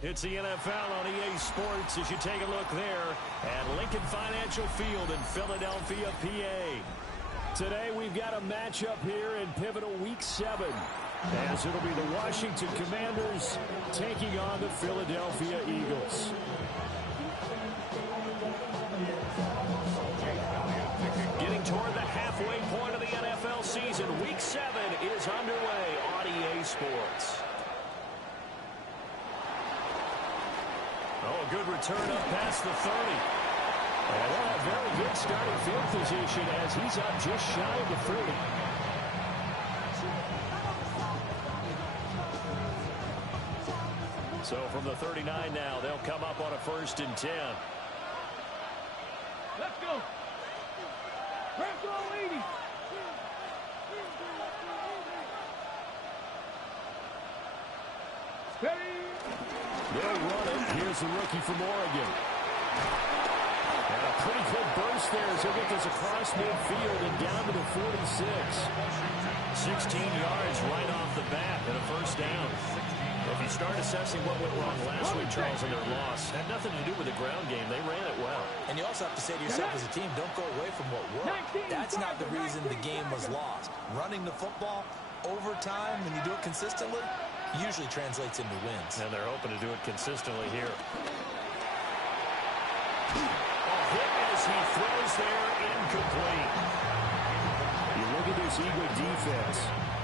It's the NFL on EA Sports as you take a look there at Lincoln Financial Field in Philadelphia, PA. Today we've got a matchup here in pivotal Week 7 as it'll be the Washington Commanders taking on the Philadelphia Eagles. Getting toward the halfway point of the NFL season, Week 7 is underway on EA Sports. Oh, a good return up past the 30. And a very good starting field position as he's up just shy of the 30. So from the 39 now, they'll come up on a 1st and 10. Let's go. Let's go, 80. Steady. They'll run it. Here's the rookie from Oregon. And a pretty good burst there as he'll get this across midfield and down to the 46. 16 yards right off the bat and a 1st down. If you start assessing what went wrong last week, Charles, in their loss, had nothing to do with the ground game. They ran it well. And you also have to say to yourself as a team, don't go away from what worked. That's not the reason the game was lost. Running the football over time, when you do it consistently, usually translates into wins. And they're hoping to do it consistently here. A hit as he throws there, incomplete. You look at this Eagle defense.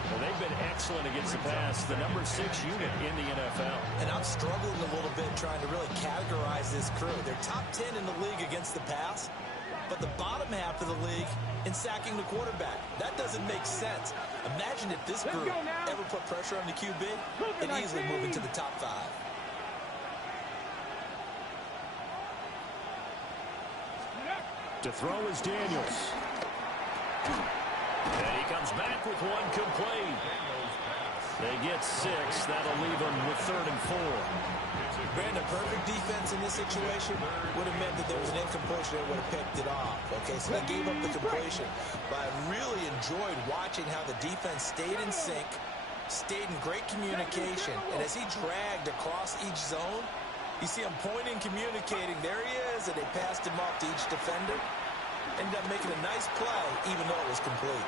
Well, they've been excellent against the pass, the number 6 unit in the NFL. And I'm struggling a little bit trying to really categorize this crew. They're top 10 in the league against the pass, but the bottom half of the league in sacking the quarterback. That doesn't make sense. Imagine if this group ever put pressure on the QB, and easily move into the top 5. To throw is Daniels. And he comes back with one complete. They get 6. That'll leave them with 3rd and 4. Brandon, perfect defense in this situation would have meant that there was an incompletion that would have picked it off. Okay, so they gave up the completion. But I really enjoyed watching how the defense stayed in sync, stayed in great communication, and as he dragged across each zone, you see him pointing, communicating. There he is, and they passed him off to each defender. Ended up making a nice play, even though it was complete.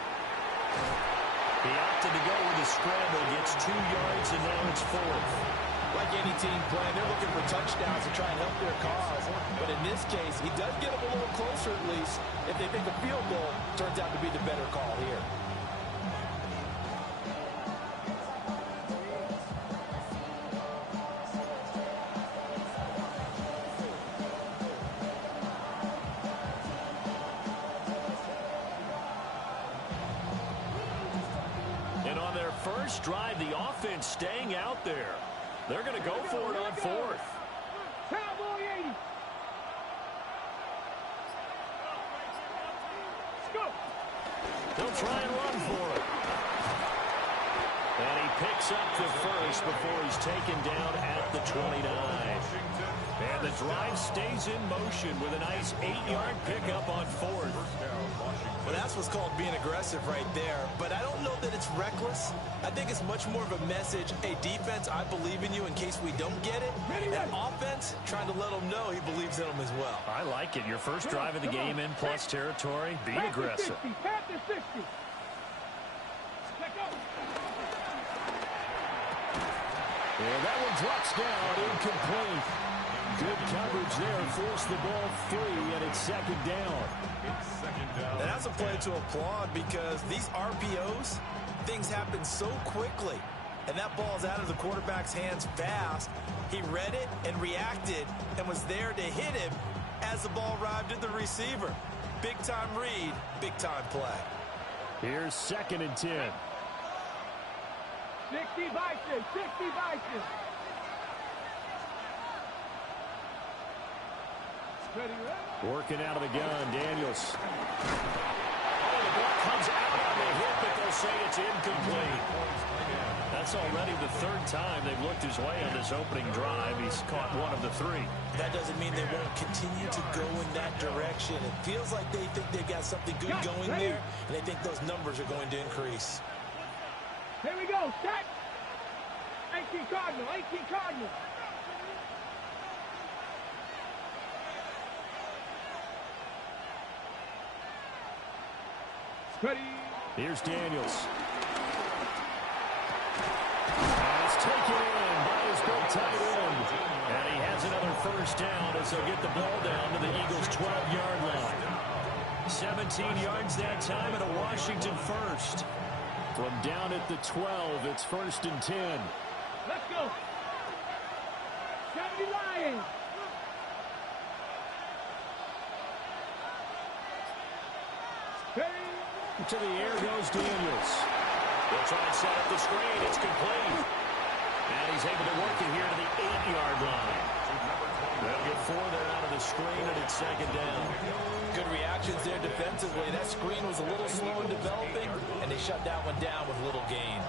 He opted to go with a scramble, gets 2 yards, and now it's 4th. Like any team playing, they're looking for touchdowns to try and help their cause. But in this case, he does get them a little closer at least if they think a field goal turns out to be the better call here. And on their first drive, the offense staying out there. They're going to go for it on 4th. Cowboy 80. Let's go. They'll try and run for it. And he picks up the 1st before he's taken down at the 29. And the drive stays in motion with a nice 8-yard pickup on 4th. Well, that's what's called being aggressive right there. But I don't know that it's reckless. I think it's much more of a message. Hey, defense, I believe in you in case we don't get it. And offense, trying to let them know he believes in them as well. I like it. Your first drive of the game in plus territory. Be aggressive. Panther 60. Let go. And that one drops down, incomplete. Good coverage there, forced the ball free, and it's 2nd down. And that's a play to applaud because these RPOs, things happen so quickly. And that ball's out of the quarterback's hands fast. He read it and reacted and was there to hit him as the ball arrived at the receiver. Big-time read, big-time play. Here's 2nd and 10. 60 Bison, 60 Bison. Working out of the gun, Daniels. Oh, the ball comes out on the hit, but they'll say it's incomplete. That's already the 3rd time they've looked his way on this opening drive. He's caught 1 of the 3. That doesn't mean they won't continue to go in that direction. It feels like they think they've got something good going there, and they think those numbers are going to increase. Here we go, set. 18 Cardinal, 18 Cardinal. Here's Daniels. And it's taken in by his big tight end. And he has another first down as they'll get the ball down to the Eagles' 12-yard line. 17 yards that time and a Washington first. From down at the 12, it's 1st and 10. Let's go. 70 Lions. To the air goes Daniels. They'll try and set up the screen. It's complete. And he's able to work it here to the 8-yard line. They'll get 4 there out of the screen, and it's 2nd down. Good reactions there defensively. That screen was a little slow in developing, and they shut that one down with little gain.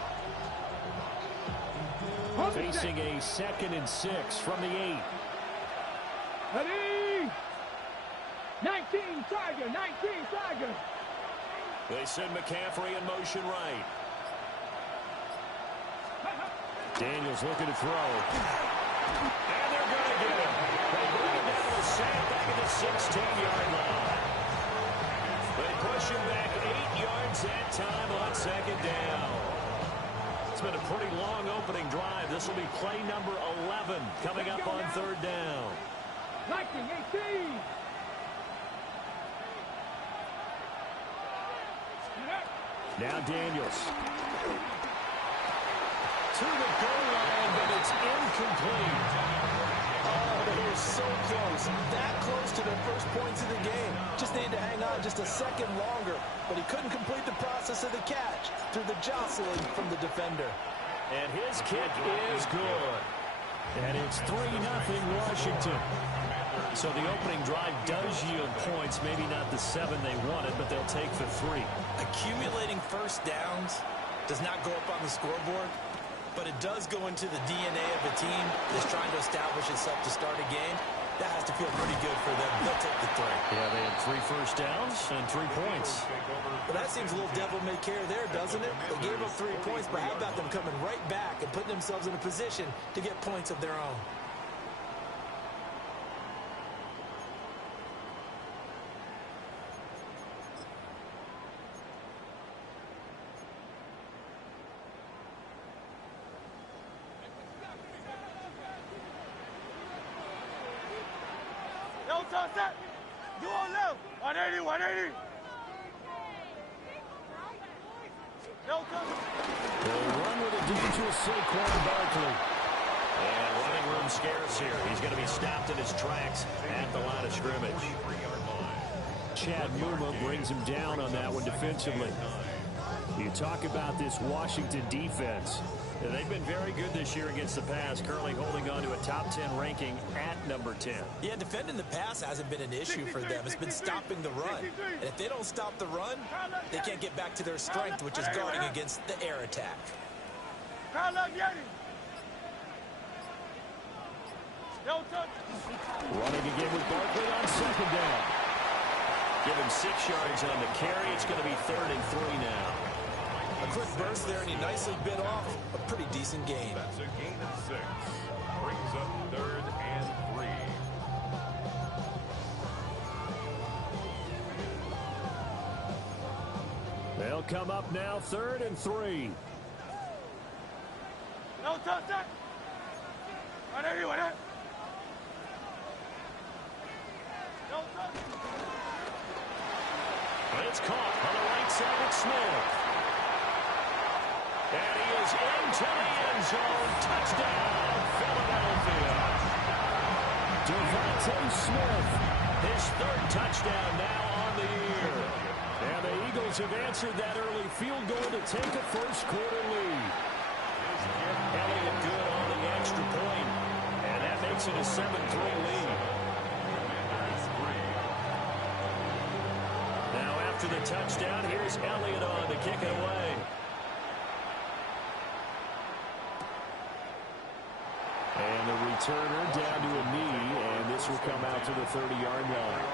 Facing a 2nd and 6 from the 8. Ready? 19 Tiger, 19 Tiger. They send McCaffrey in motion right. Daniels looking to throw. And they're going to get him. They bring him down to a sack back at the 16-yard line. They push him back 8 yards that time on 2nd down. It's been a pretty long opening drive. This will be play number 11 coming up on 3rd down. 19-18. Now Daniels. To the goal line, but it's incomplete. Oh, they were so close. That close to their first points of the game. Just needed to hang on just a second longer. But he couldn't complete the process of the catch through the jostling from the defender. And his kick is good. And it's 3-0 Washington. So the opening drive does yield points. Maybe not the 7 they wanted, but they'll take the 3. Accumulating first downs does not go up on the scoreboard, but it does go into the DNA of a team that's trying to establish itself to start a game. That has to feel pretty good for them. They'll take the 3. Yeah, they had 3 first downs and 3 points. Well, that seems a little devil-may-care there, doesn't it? They gave up 3 points, but how about them coming right back and putting themselves in a position to get points of their own? You on left. 180, 180. They'll run with a dangerous Saquon Barkley. And running room scarce here. He's going to be stopped in his tracks at the line of scrimmage. Chad Muma brings him down on that one defensively. You talk about this Washington defense. They've been very good this year against the pass, currently holding on to a top 10 ranking at number 10. Yeah, defending the pass hasn't been an issue for them. It's been stopping the run. And if they don't stop the run, they can't get back to their strength, which is guarding against the air attack. Running again with Barkley on 2nd down. Give him 6 yards on the carry. It's going to be 3rd and 3 now. A quick burst there, and he nicely bit off a pretty decent gain. That's a gain of 6. Brings up 3rd and 3. They'll come up now 3rd and 3. No touchdown. 180, 180. No touchdown. It's caught on the right side of Smith. And he is into the end zone. Touchdown, Philadelphia. Devontae Smith, his 3rd touchdown now on the year. And the Eagles have answered that early field goal to take a first-quarter lead. Elliott good on the extra point, and that makes it a 7-3 lead. Now after the touchdown, here's Elliott on to kick it away. And the returner down to a knee, and this will come out to the 30-yard line.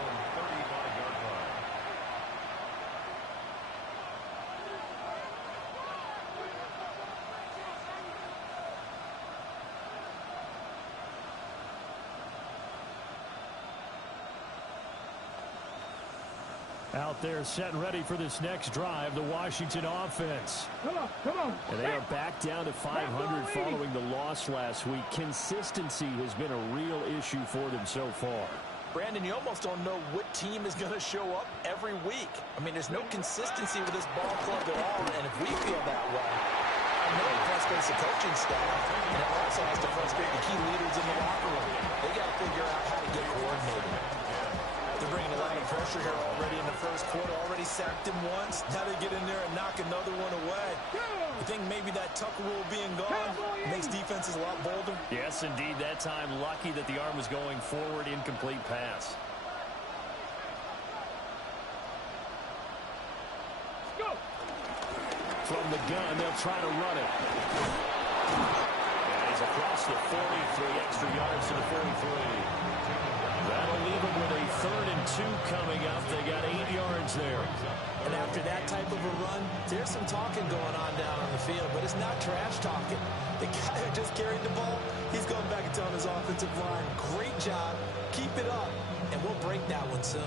out there setting ready for this next drive, the Washington offense. Come on. And they are back down to 500 following the loss last week. Consistency has been a real issue for them so far. Brandon, you almost don't know what team is going to show up every week. I mean, there's no consistency with this ball club at all, and if we feel that way, I know it frustrates the coaching staff, and it also has to frustrate the key leaders in the locker room. They got to figure out how to get coordinated. They're bringing a lot of pressure here already in the first quarter. Already sacked him once. Now they get in there and knock another one away. You think maybe that Tucker rule being gone makes defenses a lot bolder? Yes, indeed. That time, lucky that the arm was going forward, incomplete pass. Go. From the gun, they'll try to run it. And he's across the 40, 3 extra yards to the 43. That'll leave them with a 3rd and 2 coming up. They got 8 yards there. And after that type of a run, there's some talking going on down on the field, but it's not trash talking. The guy who just carried the ball, he's going back and telling his offensive line, great job, keep it up, and we'll break that one soon.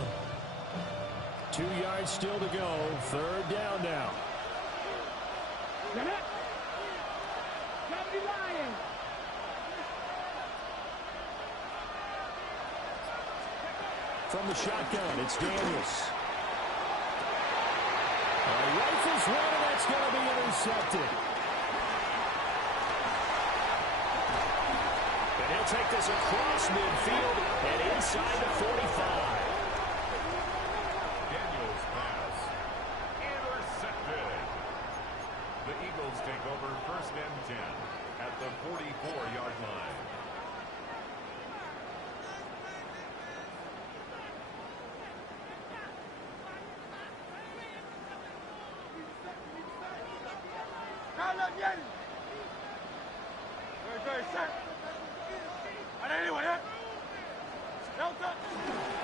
2 yards still to go. 3rd down now. Get it. Got the Lion. From the shotgun, it's Daniels. Rifles one, and that's going to be intercepted. And he'll take this across midfield and inside the 45. Daniels pass. Intercepted. The Eagles take over 1st and 10 at the 44-yard line.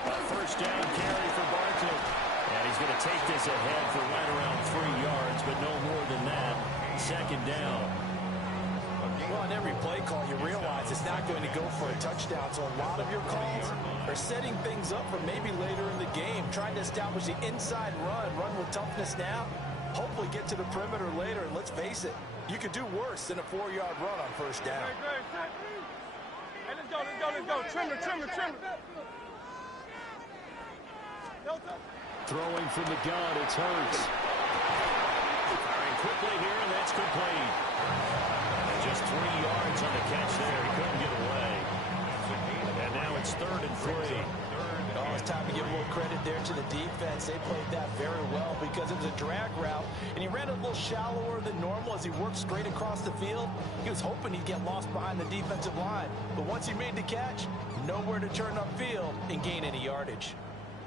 A 1st down carry for Barkley. And he's going to take this ahead for right around 3 yards, but no more than that. 2nd down. Well, on every play call, you realize it's not going to go for a touchdown, so a lot of your calls are setting things up for maybe later in the game, trying to establish the inside run with toughness now, hopefully get to the perimeter later, and let's face it, you could do worse than a 4-yard run on 1st down. Hey, let's go. Trim it. Throwing from the gun, it's Hurts. Firing quickly here, and that's complete. And just 3 yards on the catch there. He couldn't get away. And now it's 3rd and 3. Oh, it's time to give a little credit there to the defense. They played that very well because it was a drag route, and he ran a little shallower than normal as he worked straight across the field. He was hoping he'd get lost behind the defensive line, but once he made the catch, nowhere to turn upfield and gain any yardage.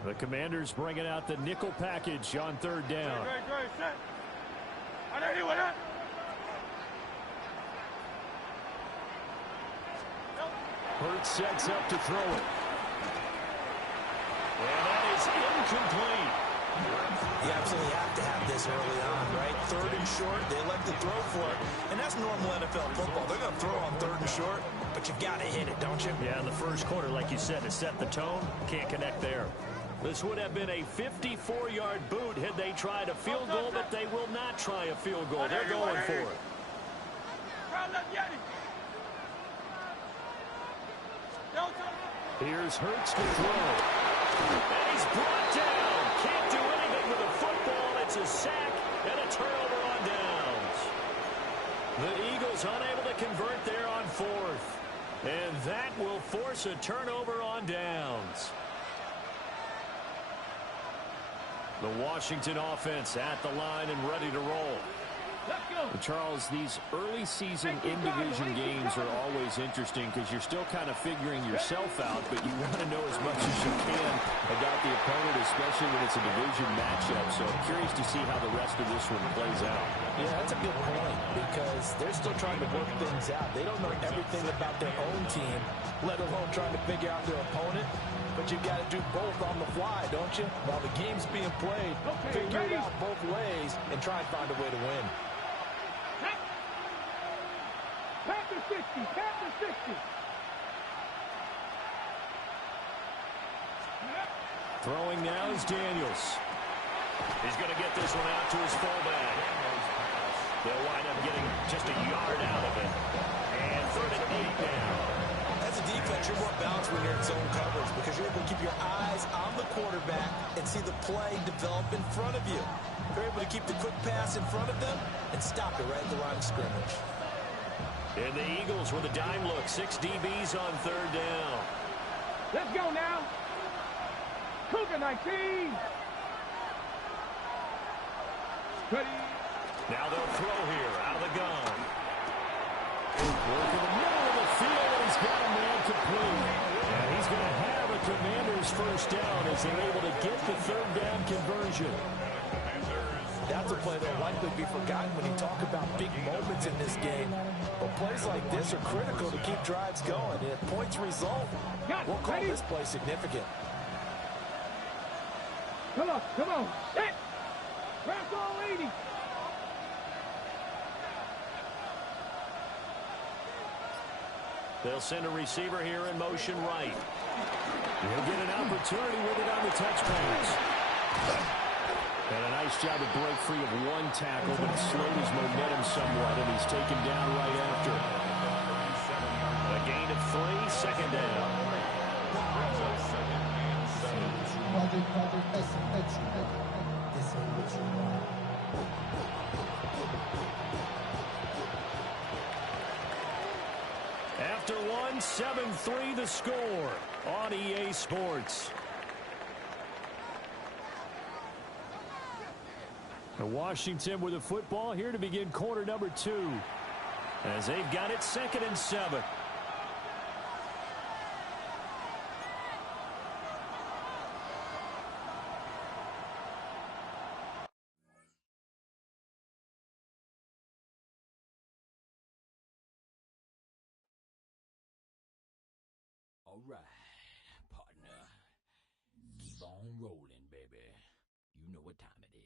The Commanders bringing out the nickel package on 3rd down. Hurts sets up to throw it. And that is incomplete. You absolutely have to have this early on, right? 3rd and short, they elect to throw for it, and that's normal NFL football. They're going to throw on 3rd and short, but you've got to hit it, don't you? Yeah, in the first quarter, like you said, to set the tone, can't connect there. This would have been a 54-yard boot had they tried a field goal, but they will not try a field goal. They're going for it. Here's Hurts to throw. And he's brought down. Can't do anything with the football. It's a sack and a turnover on downs. The Eagles unable to convert there on 4th. And that will force a turnover on downs. The Washington offense at the line and ready to roll. Charles, these early season in-division games are always interesting because you're still kind of figuring yourself out, but you want to know as much as you can about the opponent, especially when it's a division matchup. So I'm curious to see how the rest of this one plays out. Yeah, that's a good point because they're still trying to work things out. They don't know everything about their own team, let alone trying to figure out their opponent. But you've got to do both on the fly, don't you? While the game's being played, figure it out both ways and try and find a way to win. Panther 60. Throwing now is Daniels. He's going to get this one out to his fullback. They'll wind up getting just a yard out of it. And 3rd and 8 now. As a defense, you're more balanced when you're in zone coverage because you're able to keep your eyes on the quarterback and see the play develop in front of you. They're able to keep the quick pass in front of them and stop it right at the line of scrimmage. And the Eagles with a dime look. 6 DBs on 3rd down. Let's go now. Cougar 19. Ready. Now they'll throw here out of the gun. Work in the middle of the field, and he's got a man complete. And he's going to have a Commanders first down as they're able to get the 3rd down conversion. That's a play that will likely be forgotten when you talk about big moments in this game. But plays like this are critical to keep drives going. And if points result, we'll call this play significant. Come on. Set. Press all 80. They'll send a receiver here in motion right. He'll get an opportunity with it on the touch pass. And a nice job to break free of one tackle, but it slowed his momentum somewhat, and he's taken down right after. A gain of 3, 2nd down. After 1, 7-3 the score on EA Sports. Washington with the football here to begin quarter number 2. As they've got it 2nd and 7. All right, partner. Keep on rolling, baby. You know what time it is.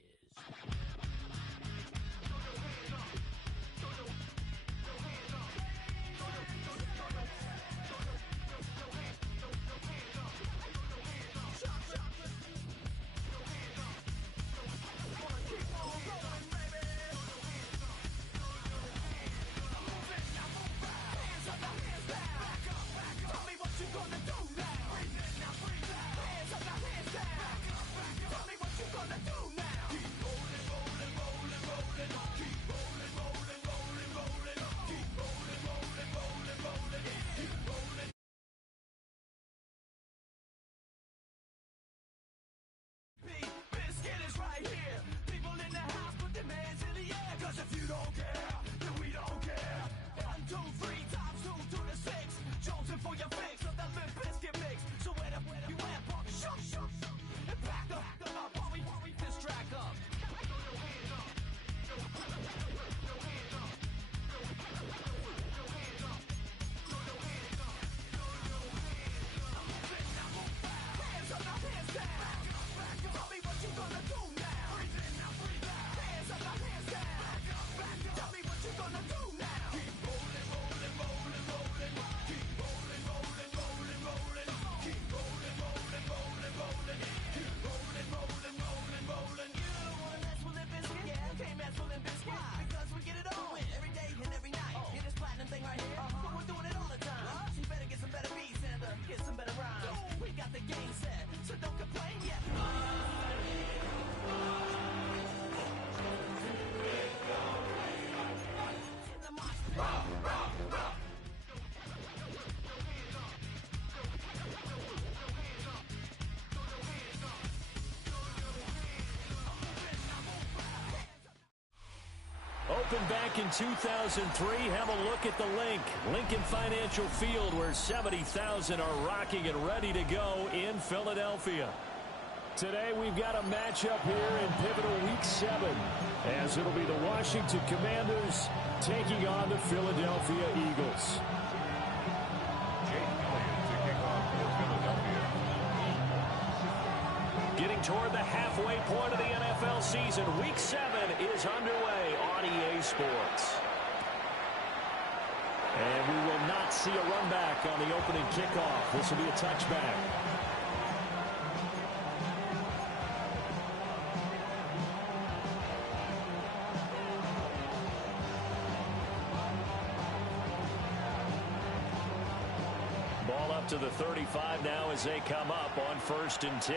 Opened back in 2003. Have a look at the link. Lincoln Financial Field, where 70,000 are rocking and ready to go in Philadelphia. Today we've got a matchup here in pivotal week 7, as it'll be the Washington Commanders taking on the Philadelphia Eagles. Getting toward the halfway point of the NFL season. Week 7 is underway on EA Sports. And we will not see a run back on the opening kickoff. This will be a touchback. Ball up to the 35 now as they come up on 1st and 10.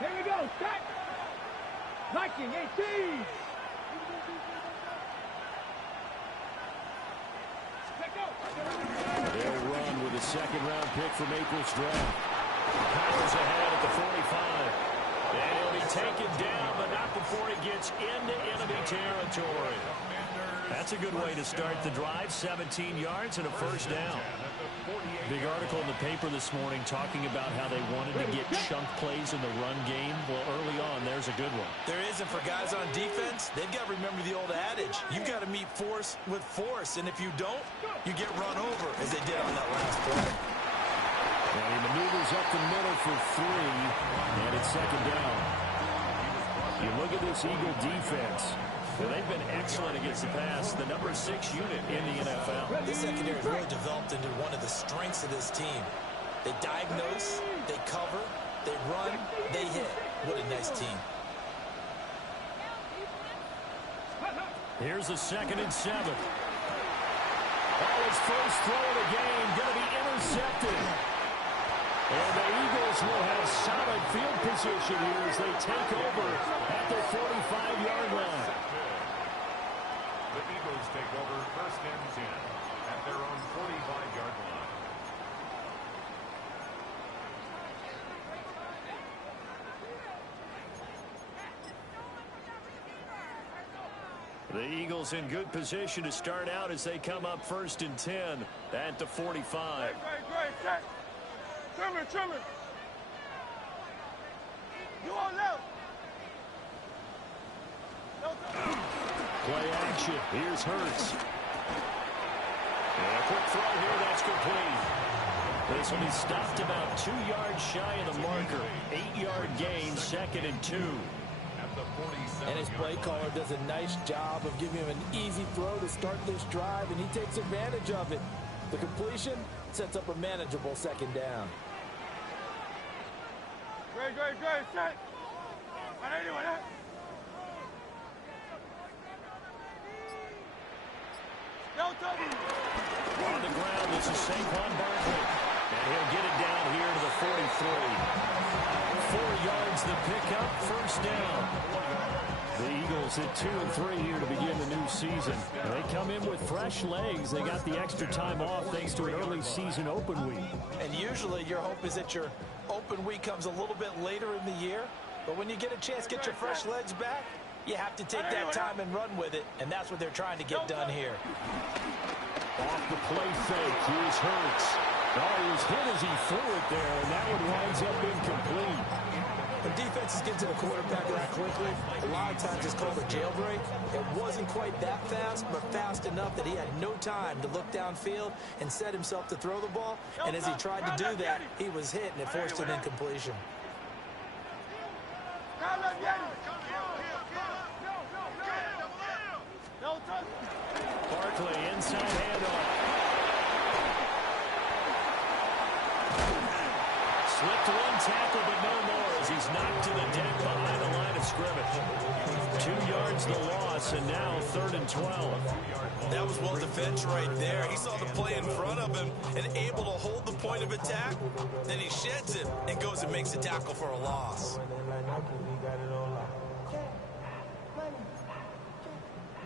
Here we go. Set. Viking 18. They'll run with a second-round pick from April's draft. Powers ahead at the 45. And he'll be taken down, but not before he gets into enemy territory. That's a good way to start the drive. 17 yards and a first down. Big article in the paper this morning talking about how they wanted to get chunk plays in the run game. Well, early on, there's a good one. There isn't for guys on defense. They've got to remember the old adage. You've got to meet force with force, and if you don't, you get run over, as they did on that last play. And he maneuvers up the middle for 3, and it's second down. You look at this Eagle defense. Well, they've been excellent against the pass, the number 6 unit in the NFL. This secondary has really developed into one of the strengths of this team. They diagnose, they cover, they run, they hit. What a nice team. Here's a 2nd and 7. His first throw of the game going to be intercepted. And the Eagles will have solid field position here as they take over at the 45-yard line. The Eagles take over 1st and 10 at their own 45-yard line. The Eagles in good position to start out as they come up 1st and 10 at the 45. Great. Set. Trimmer. You on left. Play action. Here's Hurts. And a quick throw here. That's complete. This will be stopped about 2 yards shy of the marker. 8-yard gain, 2nd and 2. And his play caller does a nice job of giving him an easy throw to start this drive, and he takes advantage of it. The completion sets up a manageable 2nd down. Great. Set. 180. On the ground, this is Saquon Barkley. And he'll get it down here to the 43. 4 yards the pickup, 1st down. The Eagles at 2 and 3 here to begin the new season. And they come in with fresh legs. They got the extra time off thanks to an early season open week. And usually your hope is that your open week comes a little bit later in the year. But when you get a chance to get your fresh legs back, you have to take that time and run with it. And that's what they're trying to get done here. Off the play fake, here's Hurts. Oh, he was hit as he threw it there, and that one winds up incomplete. When defenses get to the quarterback that quickly, a lot of times it's called a jailbreak. It wasn't quite that fast, but fast enough that he had no time to look downfield and set himself to throw the ball. And as he tried to do that, he was hit, and it forced an incompletion. Barkley inside handoff. Slipped one tackle, but no more as he's knocked to the deck behind the line of scrimmage. 2 yards the loss, and now 3rd and 12. That was well defense right there. He saw the play in front of him and able to hold the point of attack. Then he sheds it and goes and makes a tackle for a loss.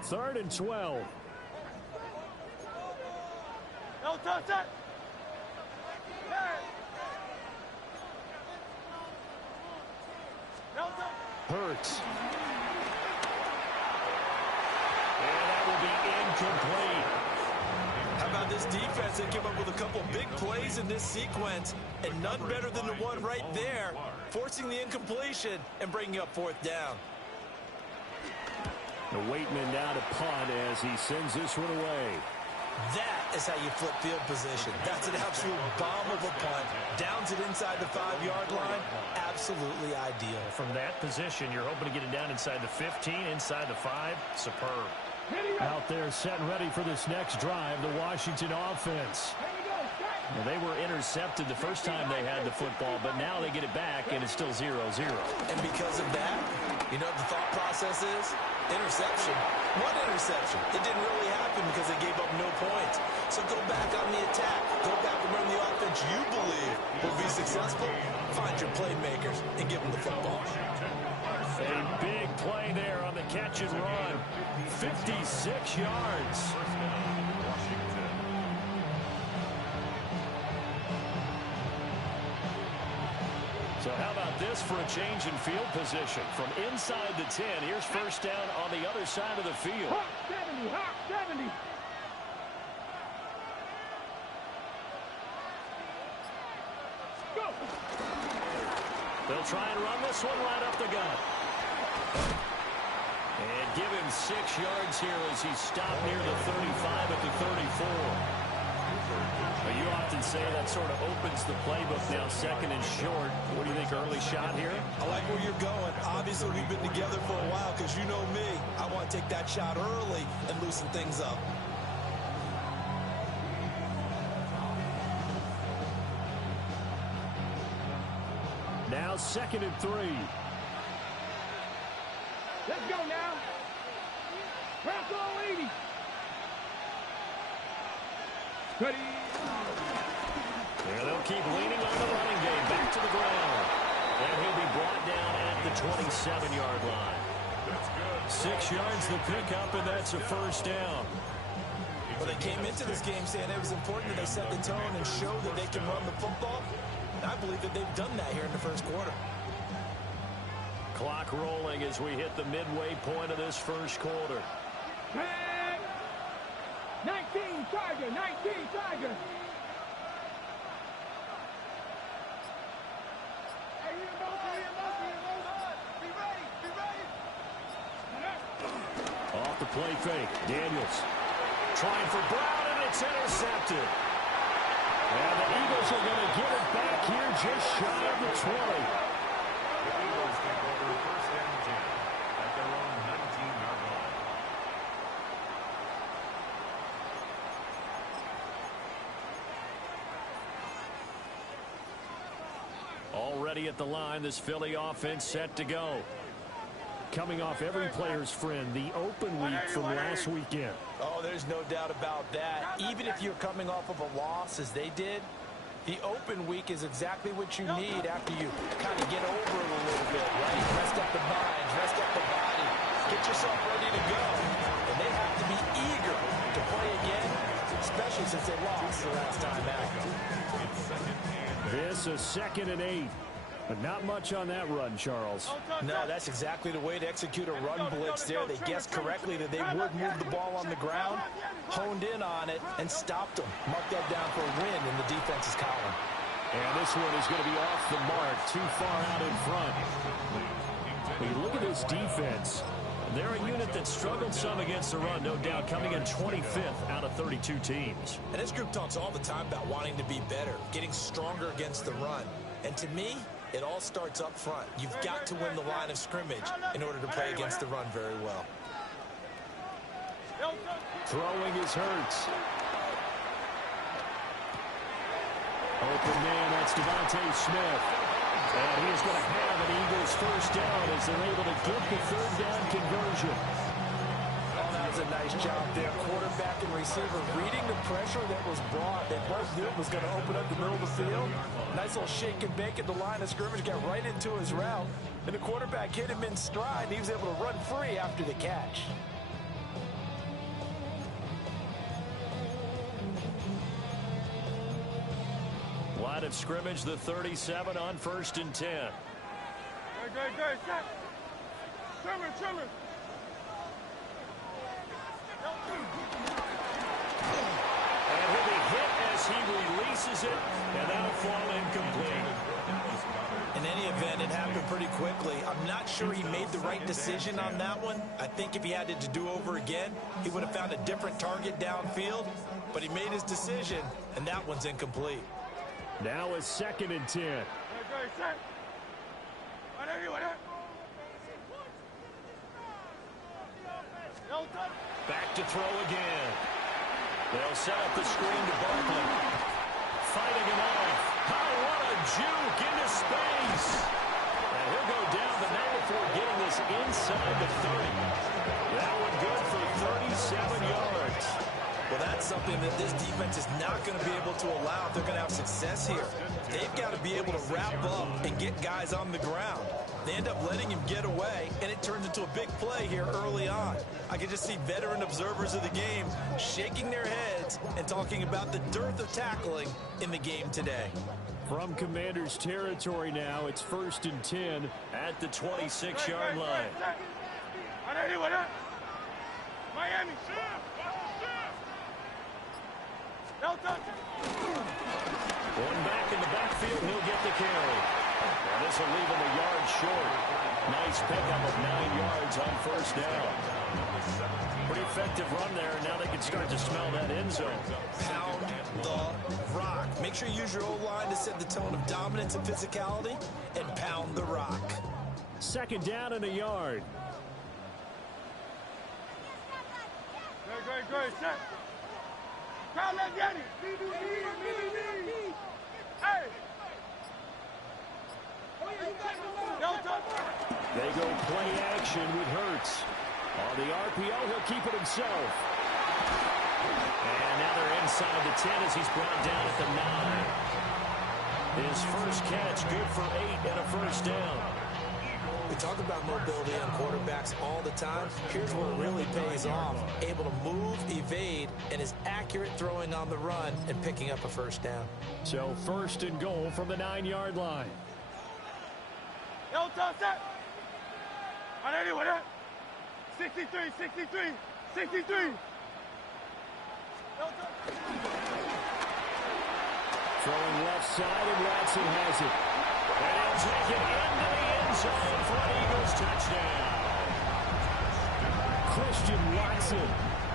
3rd and 12. No touch that. Hurts. And that will be incomplete. How about this defense? They came up with a couple big plays in this sequence, and none better than the one right there, forcing the incompletion and bringing up 4th down. The Waitman now to punt as he sends this one away. That is how you flip field position. That's an absolute bomb of a punt. Downs it inside the 5-yard line. Absolutely ideal. From that position, you're hoping to get it down inside the 15, inside the 5. Superb. Out there set and ready for this next drive, the Washington offense. Well, they were intercepted the first time they had the football, but now they get it back, and it's still 0-0. And because of that, you know what the thought process is? Interception. What interception? It didn't really happen because they gave up no points. So go back on the attack. Go back and run the offense you believe will be successful. Find your playmakers and give them the football. A big play there on the catch and run. 56 yards. So how about this for a change in field position? From inside the 10, here's first down on the other side of the field. Hot 70, hot 70. Go. They'll try and run this one right up the gut. And give him 6 yards here as he's stopped near the 35 at the 34. Well, you often say that sort of opens the playbook now, second and short. What do you think, early shot here? I like where you're going. Obviously, we've been together for a while because you know me. I want to take that shot early and loosen things up. Now second and 3. Let's go now. Press all 80. Ready. Yeah, they'll keep leaning on the running game. Back to the ground. And he'll be brought down at the 27-yard line. 6 yards the pickup, and that's a first down. Well, they came into this game saying it was important that they set the tone and show that they can run the football. And I believe that they've done that here in the first quarter. Clock rolling as we hit the midway point of this first quarter. 19 Tiger, 19 Tiger. Off the play fake. Daniels trying for Brown, and it's intercepted. And the Eagles are going to get it back here just shy of the 20. The Eagles take over first and 10 at their own 19-yard line. Already at the line, this Philly offense set to go. Coming off every player's friend, the open week from last weekend. Oh, there's no doubt about that. Even if you're coming off of a loss, as they did, the open week is exactly what you need after you kind of get over it a little bit, right? Rest up the mind, rest up the body, get yourself ready to go. And they have to be eager to play again, especially since they lost the last time out. This is 2nd and 8. But not much on that run, Charles. No, that's exactly the way to execute a run blitz there. They guessed correctly that they would move the ball on the ground, honed in on it, and stopped them. Mark that down for a win in the defense's column. And this one is going to be off the mark, too far out in front. When you look at this defense, they're a unit that struggled some against the run, no doubt, coming in 25th out of 32 teams. And this group talks all the time about wanting to be better, getting stronger against the run. And to me, it all starts up front. You've got to win the line of scrimmage in order to play against the run very well. Throwing is Hurts. Open man, that's Devontae Smith. And he is going to have an Eagles first down as they're able to get the third down conversion. Oh, that was a nice job there. Quarterback and receiver reading the pressure that was brought. They both knew it was going to open up the middle of the field. Nice little shake and bake at the line of scrimmage, got right into his route. And the quarterback hit him in stride, and he was able to run free after the catch. Line of scrimmage, the 37 on 1st and 10. Good. Trimmer. And he'll be hit as he releases it, and that'll fall incomplete. In any event, it happened pretty quickly. I'm not sure he made the right decision on that one. I think if he had it to do over again, he would have found a different target downfield. But he made his decision, and that one's incomplete. Now is 2nd and 10. Back to throw again. They'll set up the screen to Barkley. Fighting him off. How what a juke into space. And he'll go down, but now before getting this inside the 30. That one good for 37 yards. something that this defense is not going to be able to allow if they're going to have success here. They've got to be able to wrap up and get guys on the ground. They end up letting him get away, and it turns into a big play here early on. I can just see veteran observers of the game shaking their heads and talking about the dearth of tackling in the game today. From Commanders territory now, it's 1st and 10 at the 26-yard line. Miami. One back in the backfield, he'll get the carry. And this will leave him a yard short. Nice pickup of 9 yards on 1st down. Pretty effective run there, and now they can start to smell that end zone. Pound the rock. Make sure you use your O-line to set the tone of dominance and physicality, and pound the rock. 2nd down and a yard. Good, set. Crowd, let's get it. Hey. They go play action with Hurts. On the RPO, he'll keep it himself. And now they're inside the 10 as he's brought down at the 9. His first catch, good for 8 and a 1st down. We talk about mobility on quarterbacks all the time. Here's where it really pays off. Able to move, evade, and is accurate throwing on the run and picking up a 1st down. So 1st and goal from the 9-yard line. Yo, set. On anyone, 63. 63. Throwing left side, and Watson has it. And he'll take it into the end zone for an Eagles touchdown. Christian Watson,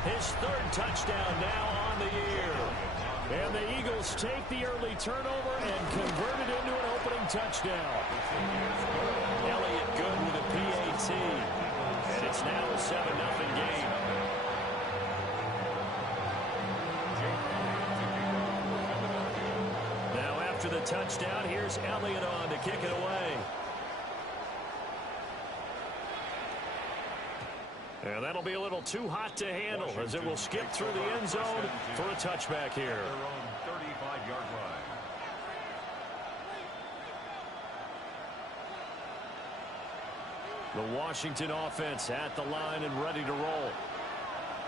his 3rd touchdown now on the year. And the Eagles take the early turnover and convert it into an opening touchdown. Elliott good with a PAT. And it's now a 7-0 game. Now after the touchdown, here's Elliott on to kick it away. And that'll be a little too hot to handle as it will skip through the end zone for a touchback here. Their own 35-yard line. The Washington offense at the line and ready to roll.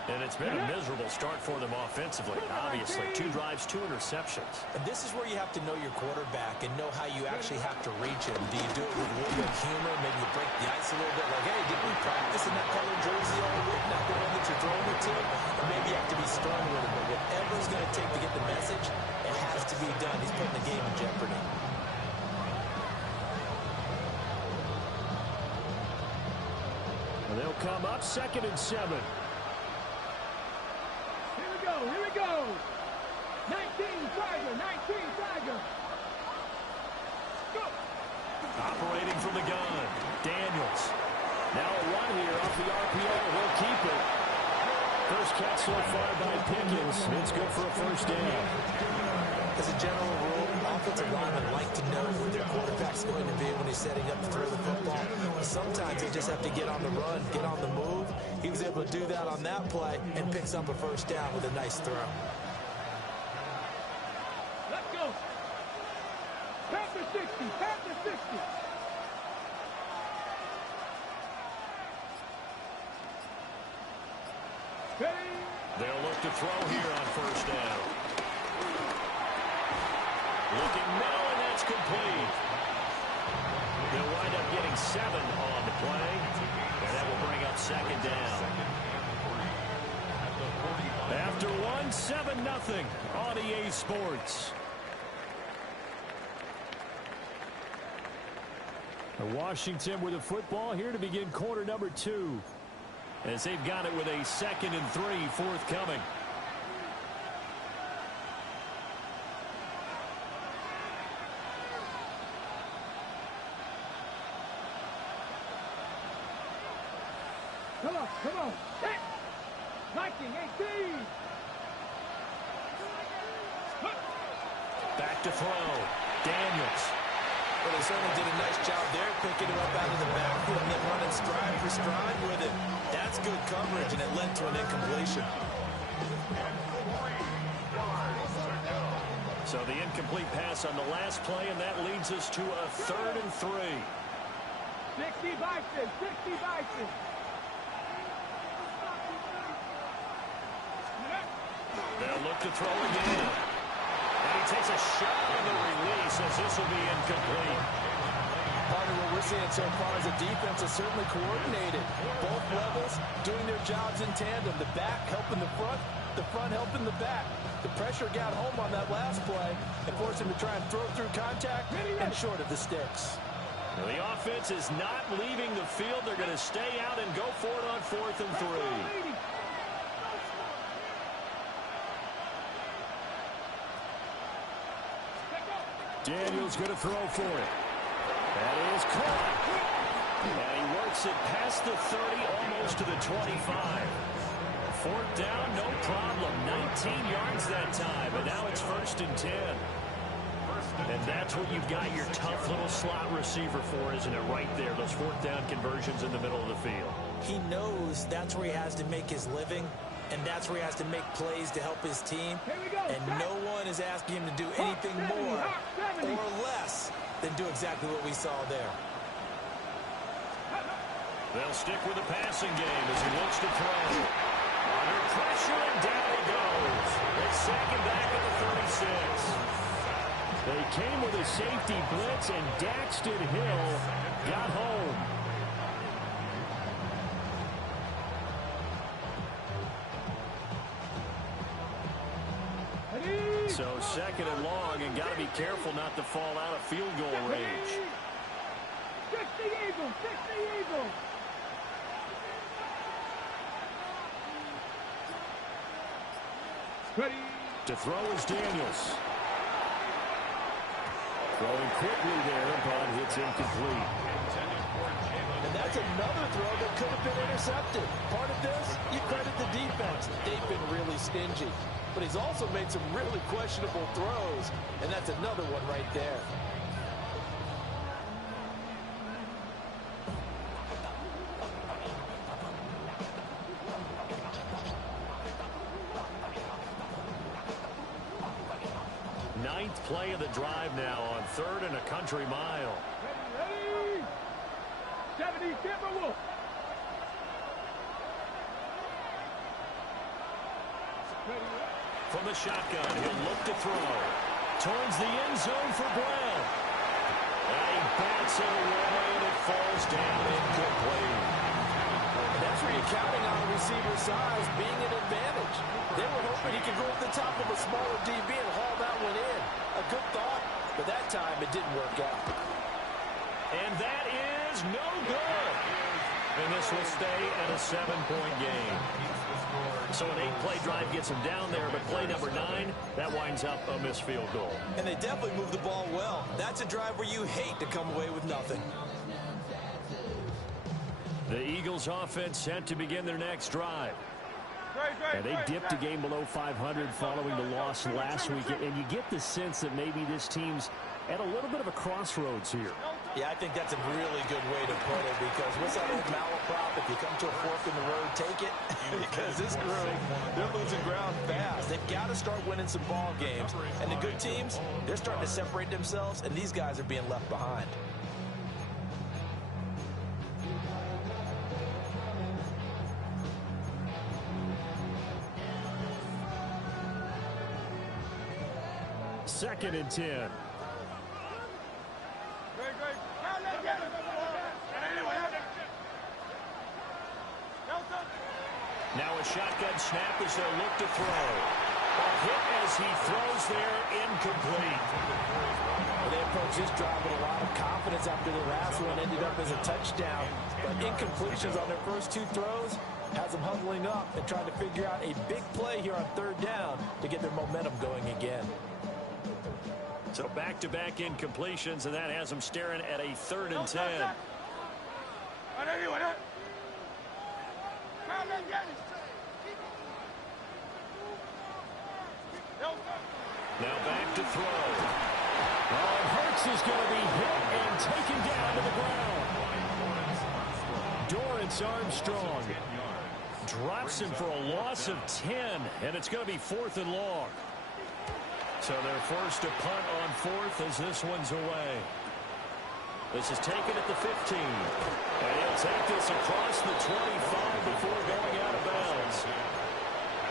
And it's been a miserable start for them offensively. Obviously, 2 drives, 2 interceptions. And this is where you have to know your quarterback and know how you actually have to reach him. Do you do it with a little bit of humor? Maybe you break the ice a little bit. Like, hey, didn't we practice in that color jersey all week? Not the one that you're throwing it to? Or maybe you have to be stern with him. But whatever it's going to take to get the message, it has to be done. He's putting the game in jeopardy. And they'll come up 2nd and 7. Here we go. 19 Tiger. Go. Operating from the gun, Daniels. Now a run here off the RPO. He'll keep it. First catch so far by Pickens. It's good for a 1st down. As a general rule, offensive linemen like to know where their quarterback's going to be when he's setting up to throw the football. Sometimes they just have to get on the run, get on the move. He was able to do that on that play and picks up a 1st down with a nice throw. Let's go. Panther 60. They'll look to throw here on 1st down. Looking middle, and that's complete. They'll wind up getting 7 on the play, and that will bring up 2nd down. After 1, 7-0 on EA Sports. Washington with the football here to begin quarter number 2. As they've got it with a 2nd and 3 forthcoming. Come on. Hit. 19-18. Back to throw. Daniels. Well, they certainly did a nice job there, picking him up out of the backfield and then running stride for stride with it. That's good coverage, and it led to an incompletion. So the incomplete pass on the last play, and that leads us to a 3rd and 3. 60 Bison, 60 Bison. They'll look to throw again. And he takes a shot on the release as this will be incomplete. Part of what we're seeing so far is the defense is certainly coordinated. Both levels doing their jobs in tandem. The back helping the front helping the back. The pressure got home on that last play and forced him to try and throw through contact and short of the sticks. Now the offense is not leaving the field. They're going to stay out and go for it on 4th and 3. Daniels going to throw for it. That is caught. And he works it past the 30, almost to the 25. 4th down, no problem. 19 yards that time, and now it's 1st and 10. And that's what you've got your tough little slot receiver for, isn't it? Right there, those 4th down conversions in the middle of the field. He knows that's where he has to make his living, and that's where he has to make plays to help his team. And no one is asking him to do anything more or less than do exactly what we saw there. They'll stick with the passing game as he looks to throw. Under pressure, and down he goes. They sack him back at the 36. They came with a safety blitz, and Daxton Hill got home. So 2nd and long, and got to be careful not to fall out of field goal range. 60 Eagles, 60 Eagles. Ready. To throw is Daniels. Throwing quickly there, but it's incomplete. And that's another throw that could have been intercepted. Part of this, you credit the defense. They've been really stingy. But he's also made some really questionable throws, and that's another one right there. Ninth play of the drive now on 3rd and a country mile. Ready. 70 Timberwolves. From the shotgun, he'll look to throw. Towards the end zone for Brown. And he bats it away, and it falls down incomplete. And that's where you're counting on a receiver's size being an advantage. They were hoping he could go up the top of a smaller DB and haul that one in. A good thought, but that time it didn't work out. And that is no good. And this will stay at a 7-point game. So an 8-play drive gets him down there, but play number 9, that winds up a missed field goal. And they definitely moved the ball well. That's a drive where you hate to come away with nothing. The Eagles offense set to begin their next drive. And they dipped a game below 500 following the loss last week. And you get the sense that maybe this team's at a little bit of a crossroads here. Yeah, I think that's a really good way to put it, because what's that old malaprop? If you come to a fork in the road, take it. Because this group, they're losing ground fast. They've got to start winning some ball games. And the good teams, they're starting to separate themselves, and these guys are being left behind. Second and 10. Now a shotgun snap as they'll look to throw. A hit as he throws there, incomplete. They approach this drive with a lot of confidence after the last one ended up as a touchdown. But incompletions on their first 2 throws has them huddling up and trying to figure out a big play here on 3rd down to get their momentum going again. So back-to-back incompletions, and that has them staring at a 3rd and 10. Now back to throw. Oh, and Hurts is going to be hit and taken down to the ground. Dorrance Armstrong drops him for a loss of 10, and it's going to be 4th and long. So they're forced to punt on fourth as this one's away. This is taken at the 15. And he'll take this across the 25 before going out of bounds.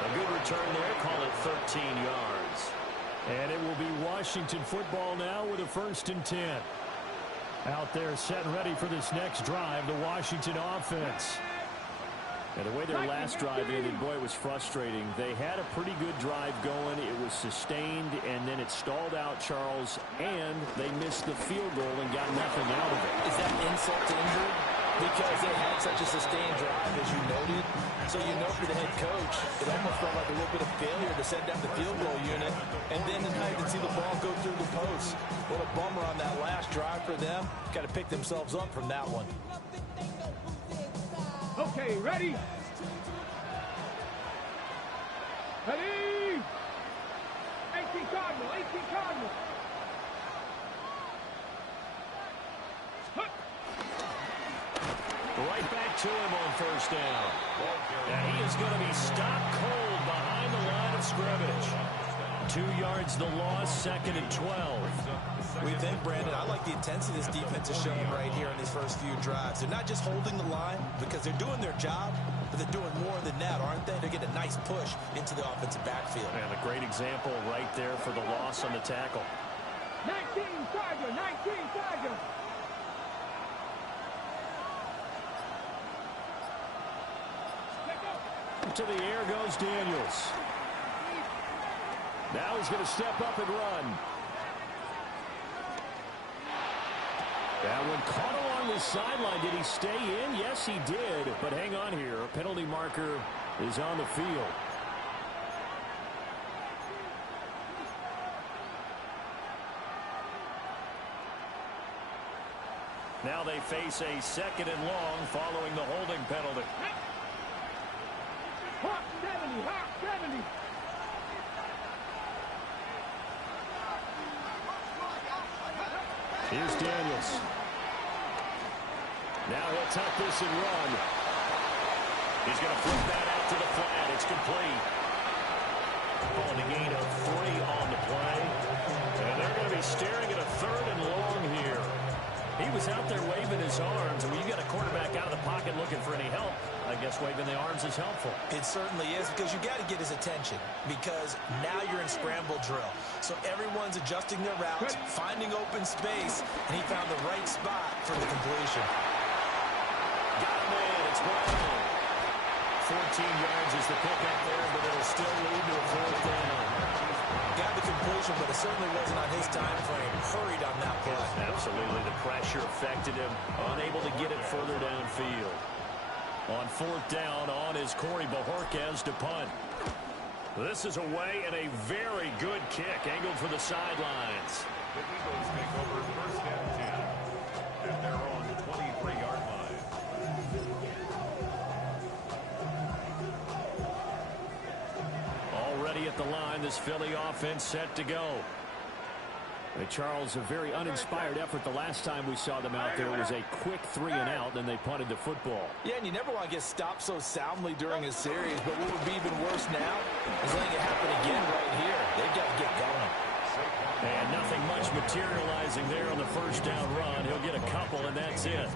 A good return there. Call it 13 yards. And it will be Washington football now with a 1st and 10. Out there set and ready for this next drive, the Washington offense. And the way their last drive ended, boy, it was frustrating. They had a pretty good drive going. It was sustained, and then it stalled out, Charles, and they missed the field goal and got nothing out of it. Is that insult to injury? Because they had such a sustained drive, as you noted. So you know for the head coach, it almost felt like a little bit of failure to send down the field goal unit, and then tonight to see the ball go through the post. What a bummer on that last drive for them. Got to pick themselves up from that one. Okay, ready? Ready? 18 Cardinal, 18 Cardinal. Right back to him on 1st down. And he is going to be stopped cold behind the line of scrimmage. 2 yards the loss, 2nd and 12. What do you think, Brandon? I like the intensity this defense is showing right here in these first few drives. They're not just holding the line because they're doing their job, but they're doing more than that, aren't they? They're getting a nice push into the offensive backfield. And a great example right there for the loss on the tackle. 19 Tiger, 19 Tiger. To the air goes Daniels. Now he's going to step up and run. That one caught along the sideline. Did he stay in? Yes, he did. But hang on here. A penalty marker is on the field. Now they face a 2nd and long following the holding penalty. Hawk 70, Hawk 70. Here's Daniels. Now he'll tuck this and run. He's going to flip that out to the flat. It's complete. Calling a gain of 3 on the play. And they're going to be staring at a 3rd and long here. He was out there waving his arms. And when you got a quarterback out of the pocket looking for any help, I guess waving the arms is helpful. It certainly is, because you got to get his attention, because now you're in scramble drill. So everyone's adjusting their routes, finding open space, and he found the right spot for the completion. Got him in. It's Brown. 14 yards is the pick up there, but it'll still lead to a 4th down. Got the completion, but it certainly wasn't on his time frame. Hurried on that play. Absolutely. The pressure affected him. Unable to get it further downfield. On 4th down, on is Corey Bojorquez to punt. This is away and a very good kick, angled for the sidelines. The Eagles take over 1st and 10 at their own 23-yard line. Already at the line, this Philly offense set to go. Charles, a very uninspired effort. The last time we saw them out there was a quick 3 and out, and they punted the football. Yeah, and you never want to get stopped so soundly during a series, but what would be even worse now is letting it happen again right here. They've got to get going. And nothing much materializing there on the 1st down run. He'll get a couple, and that's it.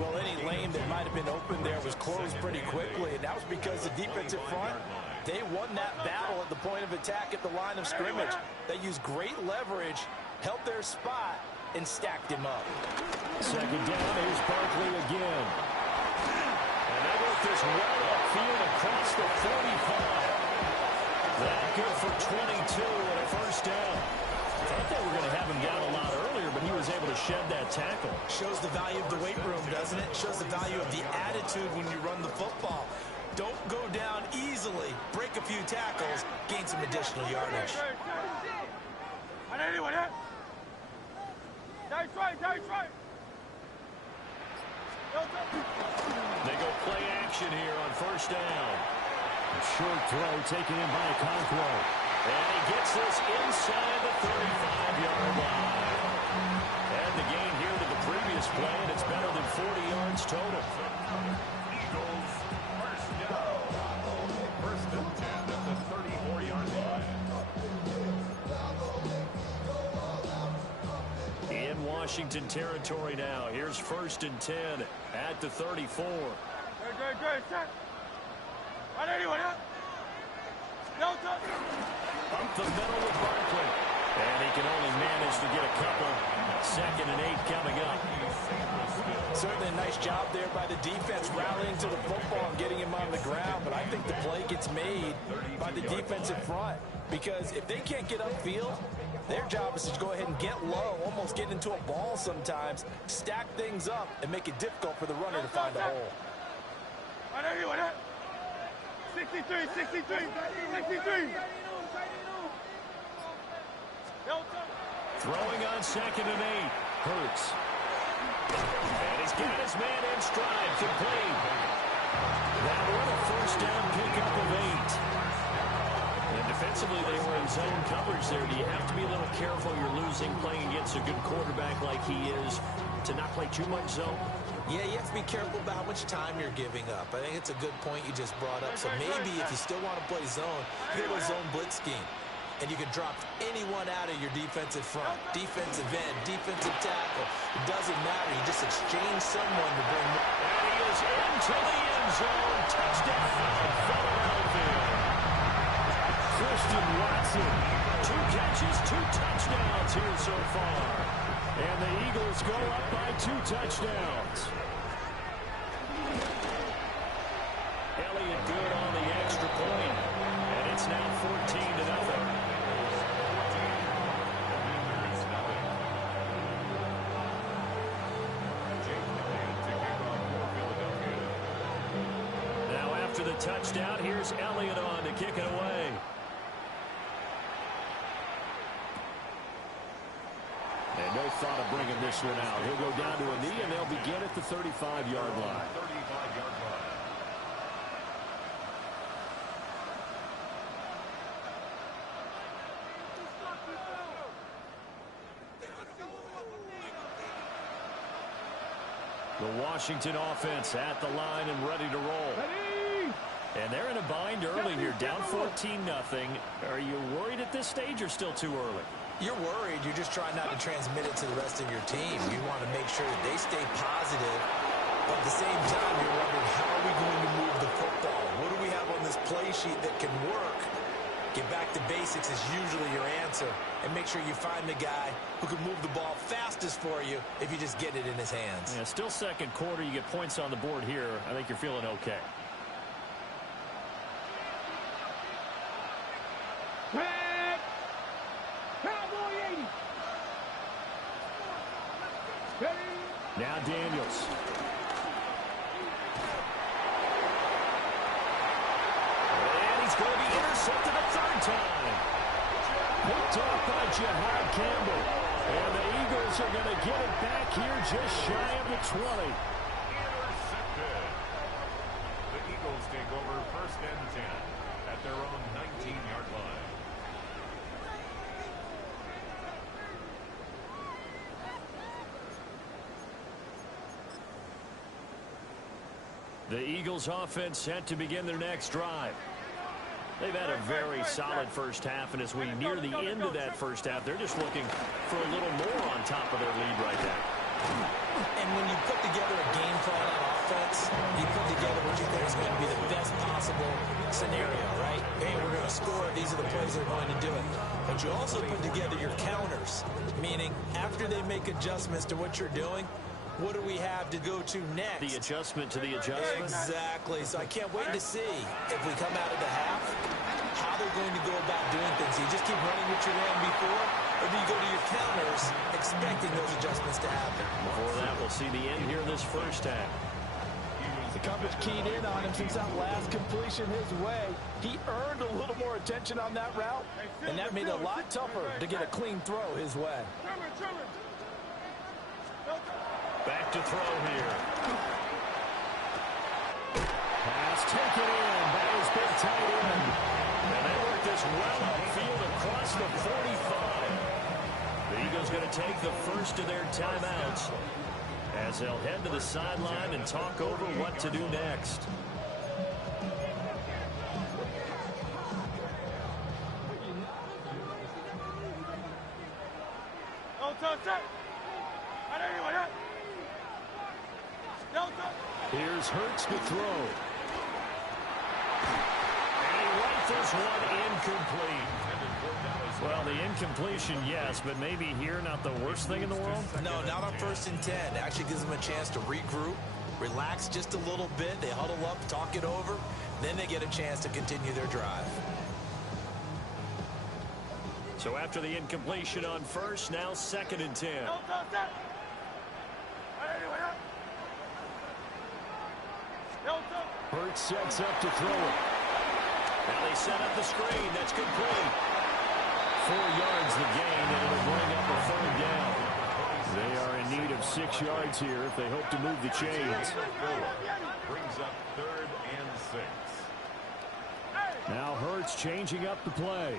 Well, any lane that might have been open there was closed pretty quickly, and that was because the defensive front, they won that battle at the point of attack at the line of scrimmage. They used great leverage, held their spot, and stacked him up. 2nd down, here's Barkley again. And they work this well upfield across the 45. That good for 22 and a 1st down. I thought they were going to have him down a lot earlier, but he was able to shed that tackle. Shows the value of the weight room, doesn't it? Shows the value of the attitude when you run the football. Don't go down easily. Break a few tackles. Gain some additional yardage. They go play action here on 1st down. A short throw taken in by Okonkwo. And he gets this inside the 35-yard line. And the gain here to the previous play, and it's better than 40 yards total. Eagles, 1st down. 1st and 10 at the 34-yard line. Washington territory now. Here's 1st and 10 at the 34. Good, set. 180, Up the middle with Barkley. And he can only manage to get a couple. 2nd and 8 coming up. Certainly a nice job there by the defense rallying to the football and getting him on the ground. But I think the play gets made by the defensive front. Because if they can't get upfield, their job is to go ahead and get low, almost get into a ball sometimes, stack things up, and make it difficult for the runner to find a hole. 63. Throwing on 2nd and 8. Hurts. And he's got his man in stride. Complete. That one a 1st down pickup of 8. And defensively, they were in zone coverage there. Do you have to be a little careful? You're losing playing against a good quarterback like he is to not play too much zone? Yeah, you have to be careful about how much time you're giving up. I think it's a good point you just brought up. So maybe if you still want to play zone, you go a zone blitz scheme. And you can drop anyone out of your defensive front, defensive end, defensive tackle. It doesn't matter. You just exchange someone to bring more. And he is into the end zone. Touchdown, Philadelphia. Christian Watson, 2 catches, 2 touchdowns here so far. And the Eagles go up by 2 touchdowns. Elliott good on the extra point. And it's now 14-0. Now after the touchdown, here's Elliott on to kick it away. And no thought of bringing this one out. He'll go down to a knee, and they'll begin at the 35-yard line. 35-yard line. The Washington offense at the line and ready to roll. And they're in a bind early here, down 14-0. Are you worried at this stage or still too early? You're worried. You're just trying not to transmit it to the rest of your team. You want to make sure that they stay positive. But at the same time, you're wondering, how are we going to move the football? What do we have on this play sheet that can work? Get back to basics is usually your answer. And make sure you find the guy who can move the ball fastest for you if you just get it in his hands. Yeah, still 2nd quarter. You get points on the board here. I think you're feeling okay. Now Daniels. And he's going to be intercepted a 3rd time. Picked off by Jahad Campbell. And the Eagles are going to get it back here just shy of the 20. Intercepted. The Eagles take over 1st and 10 at their own 19-yard line. The Eagles offense set to begin their next drive. They've had a very solid first half, and as we near the end of that first half, they're just looking for a little more on top of their lead right now. And when you put together a game plan on offense, you put together what you think is going to be the best possible scenario, right? Hey, we're going to score. These are the plays that are going to do it. But you also put together your counters, meaning after they make adjustments to what you're doing, what do we have to go to next? The adjustment to the adjustment? Exactly. So I can't wait to see if we come out of the half, how they're going to go about doing things. Do you just keep running what you ran before, or do you go to your counters expecting those adjustments to happen? Before that, we'll see the end here this first half. The coverage keyed in on him since that last completion his way. He earned a little more attention on that route, and that made it a lot tougher to get a clean throw his way. Back to throw here. Pass taken in by his big tight end. And they work this well upfield across the 45. The Eagles going to take the first of their timeouts as they'll head to the sideline and talk over what to do next. Here's Hurts to throw. And he rifles one incomplete. Well, the incompletion, yes, but maybe here not the worst thing in the world? No, not on 1st and 10. Actually gives them a chance to regroup, relax just a little bit. They huddle up, talk it over. Then they get a chance to continue their drive. So after the incompletion on 1st, now 2nd and 10. Hurts sets up to throw it. Now they set up the screen. That's good play. 4 yards the gain, and it'll bring up a 3rd down. They are in need of 6 yards here if they hope to move the chains. Brings up 3rd and 6. Now Hurts changing up the play.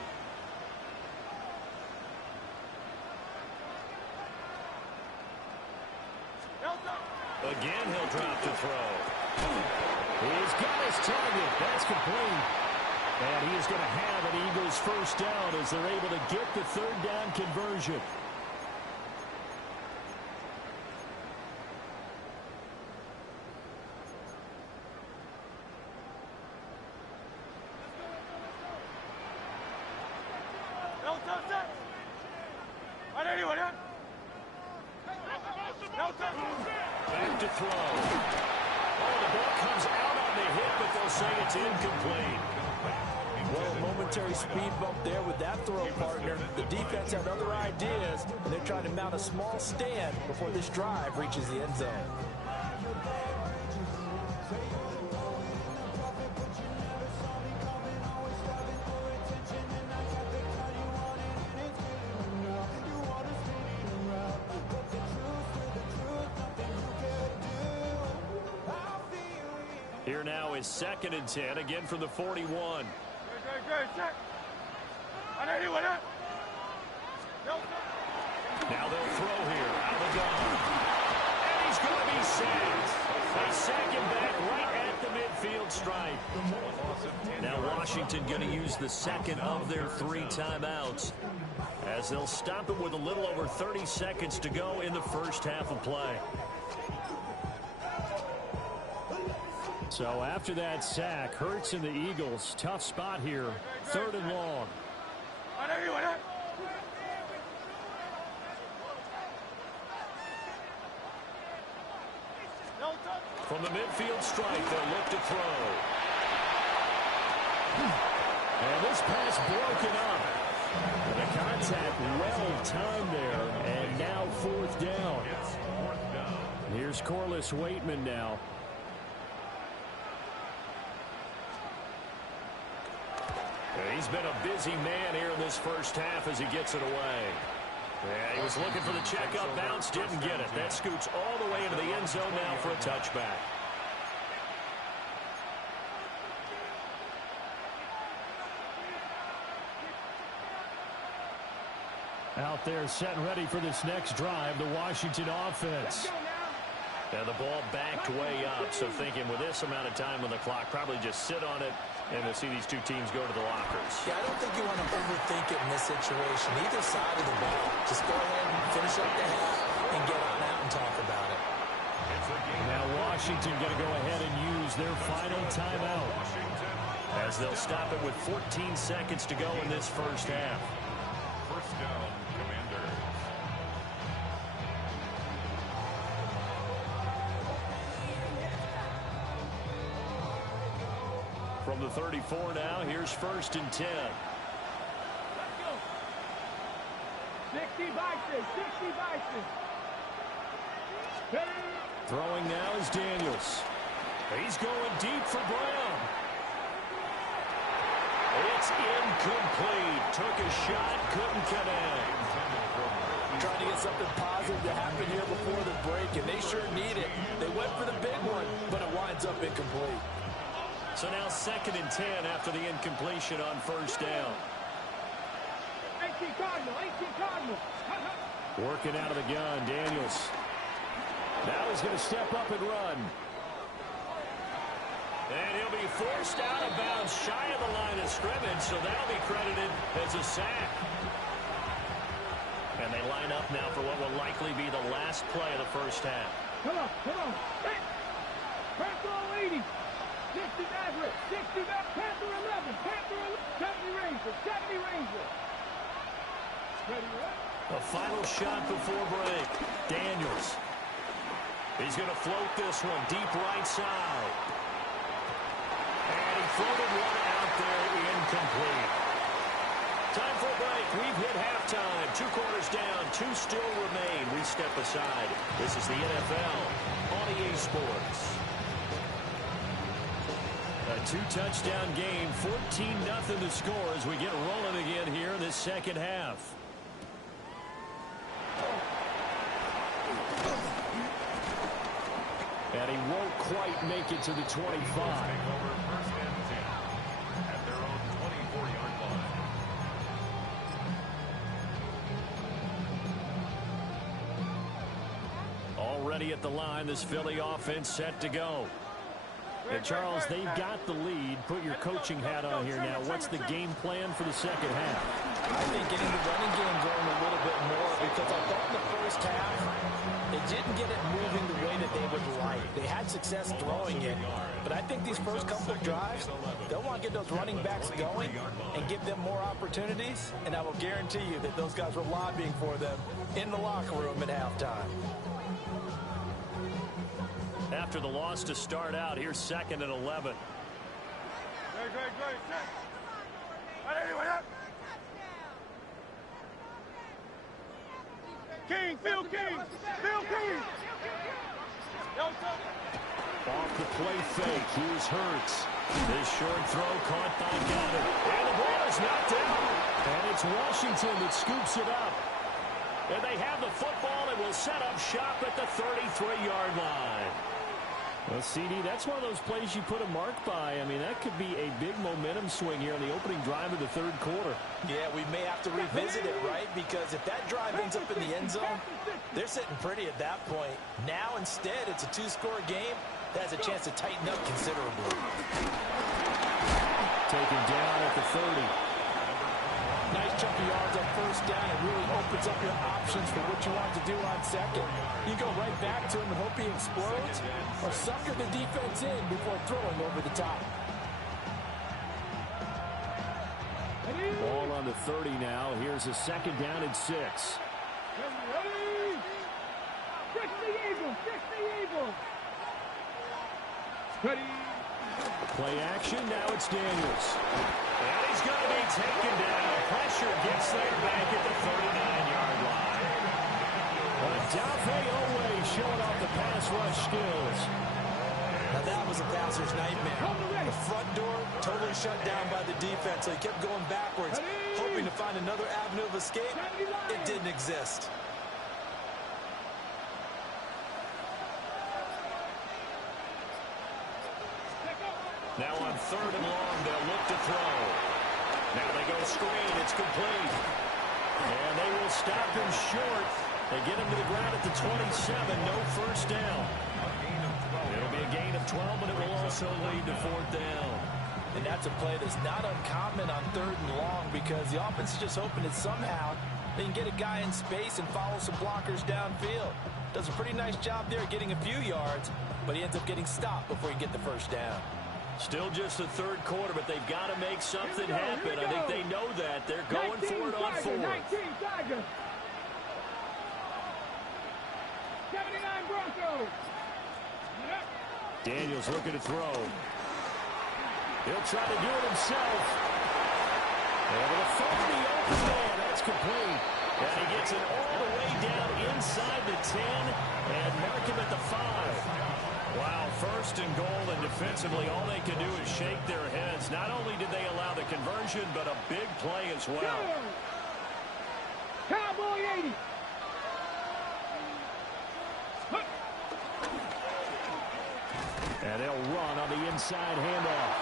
Again, he'll drop to throw. He's got his target. That's complete. And he is going to have an Eagles 1st down as they're able to get the 3rd down conversion. Back to throw. Oh, the ball comes out on the hit, but they'll say it's incomplete. Well, a momentary speed bump there with that throw, partner. The defense had other ideas, and they're trying to mount a small stand before this drive reaches the end zone. Here now is 2nd and 10, again from the 41. Now they'll throw here out of the gun. And he's going to be sacked. They sack him back right at the midfield stripe. Now Washington going to use the 2nd of their 3 timeouts as they'll stop it with a little over 30 seconds to go in the 1st half of play. So after that sack, Hurts and the Eagles, tough spot here, 3rd and long. From the midfield stripe, they'll look to throw. And this pass broken up. The contact well timed there, and now 4th down. Here's Corliss Waitman now. He's been a busy man here in this 1st half as he gets it away. Yeah, he was looking for the check-up bounce, didn't get it. That scoots all the way into the end zone now for a touchback. Out there set and ready for this next drive, the Washington offense. And the ball backed way up, so thinking with this amount of time on the clock, probably just sit on it, and we'll see these two teams go to the lockers. Yeah, I don't think you want to overthink it in this situation. Either side of the ball. Just go ahead and finish up the half and get on out and talk about it. Now Washington going to go ahead and use their final timeout as they'll stop it with 14 seconds to go in this 1st half. 1st down, Commanders. From the 34 now, here's 1st and 10. 60 Bison, 60 Bison. Throwing now is Daniels. He's going deep for Brown. It's incomplete. Took a shot, couldn't connect. Trying to get something positive to happen here before the break, and they sure need it. They went for the big one, but it winds up incomplete. So now 2nd and 10 after the incompletion on 1st down. 18 Cardinal, 18 Cardinal. Working out of the gun, Daniels. Now he's going to step up and run. And he'll be forced out of bounds shy of the line of scrimmage, so that'll be credited as a sack. And they line up now for what will likely be the last play of the first half. Come on. Hey. Panther 80. 60 Maverick. 60 Maverick. Panther 11. Panther 11. 70 Ranger. Ready, right? A final shot before break. Daniels. He's going to float this one deep right side. And he floated one out there, incomplete. Time for a break. We've hit halftime. 2 quarters down. 2 still remain. We step aside. This is the NFL on EA Sports. A 2-touchdown game. 14-0 the score as we get rolling again here in this second half. And he won't quite make it to the 25. Take over first and 10 at their own 24-yard line. Already at the line, this Philly offense set to go. And Charles, they've got the lead. Put your coaching hat on here now. What's the game plan for the second half? I think getting the running game going a little bit more, because I thought in the first half, they didn't get it moving the way that they would like. They had success throwing it, but I think these first couple of drives, they'll want to get those running backs going and give them more opportunities, and I will guarantee you that those guys were lobbying for them in the locker room at halftime. After the loss to start out, here's 2nd and 11. Great. Phil King. Off the play fake, here's Hurts. This short throw caught by Goddard. And the ball is knocked out. And it's Washington that scoops it up. And they have the football and will set up shop at the 33-yard line. Well, CD, that's one of those plays you put a mark by. I mean, that could be a big momentum swing here on the opening drive of the third quarter. Yeah, we may have to revisit it, right? Because if that drive ends up in the end zone, they're sitting pretty at that point. Now, instead, it's a 2-score game that has a chance to tighten up considerably. Taken down at the 30. Nice chunk of yards on first down. It really opens up your options for what you want to do on second. You go right back to him and hope he explodes, or sucker the defense in before throwing over the top. Ball on the 30 now. Here's a 2nd down and 6. Ready? Fix the Eagles. Ready? Play action. Now it's Daniels. And he's going to be taken down. Pressure gets there back at the 39-yard line. Odafe Oweh showing off the pass rush skills. Now that was a passer's nightmare. The front door totally shut down by the defense, so he kept going backwards, hoping to find another avenue of escape. It didn't exist. Now on 3rd and long, they'll look to throw. Now they go screen. It's complete. And they will stop him short. They get him to the ground at the 27. No first down. It'll be a gain of 12, but it will also lead to 4th down. And that's a play that's not uncommon on 3rd and long, because the offense is just hoping that somehow they can get a guy in space and follow some blockers downfield. Does a pretty nice job there getting a few yards, but he ends up getting stopped before he can get the first down. Still just the third quarter, but they've got to make something happen. I think they know that. They're going for it on 4th. 19 Tigers. 79 Broncos. Daniels looking to throw. He'll try to do it himself. Able to find the open man. That's complete. And he gets it all the way down inside the 10 and mark him at the 5. Wow, 1st and goal, and defensively all they can do is shake their heads. Not only did they allow the conversion, but a big play as well. Cowboy 80. And they'll run on the inside handoff.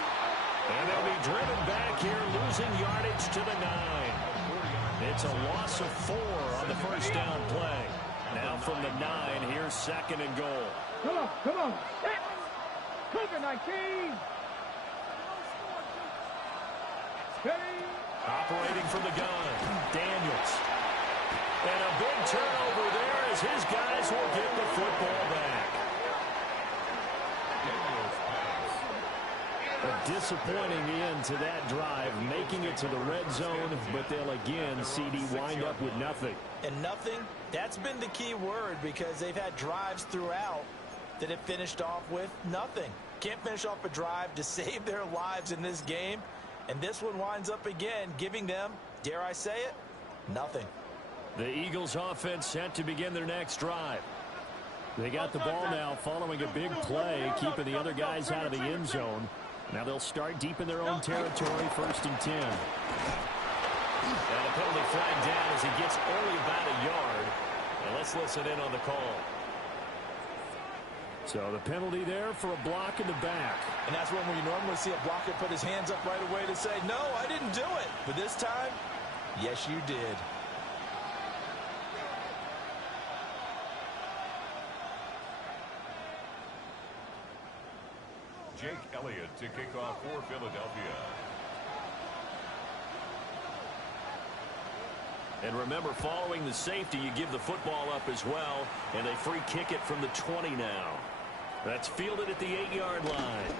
And they'll be driven back here, losing yardage to the 9. It's a loss of 4 on the first down play. Now from the 9, here's 2nd and goal. Come on. Cougar 19. Operating from the gun, Daniels. And a big turnover there as his guys will get the football back. A disappointing end to that drive, making it to the red zone, but they'll again, CD, wind up with nothing. And nothing, that's been the key word, because they've had drives throughout that have finished off with nothing. Can't finish off a drive to save their lives in this game. And this one winds up again, giving them, dare I say it, nothing. The Eagles offense set to begin their next drive. They got the ball now following a big play, keeping the other guys out of the end zone. Now they'll start deep in their own territory, 1st and 10. And a penalty flag down as he gets only about a yard. And let's listen in on the call. So the penalty there for a block in the back. And that's when we normally see a blocker put his hands up right away to say, no, I didn't do it. But this time, yes, you did. Jake Elliott to kick off for Philadelphia. And remember, following the safety, you give the football up as well. And they free kick it from the 20 now. That's fielded at the 8-yard line.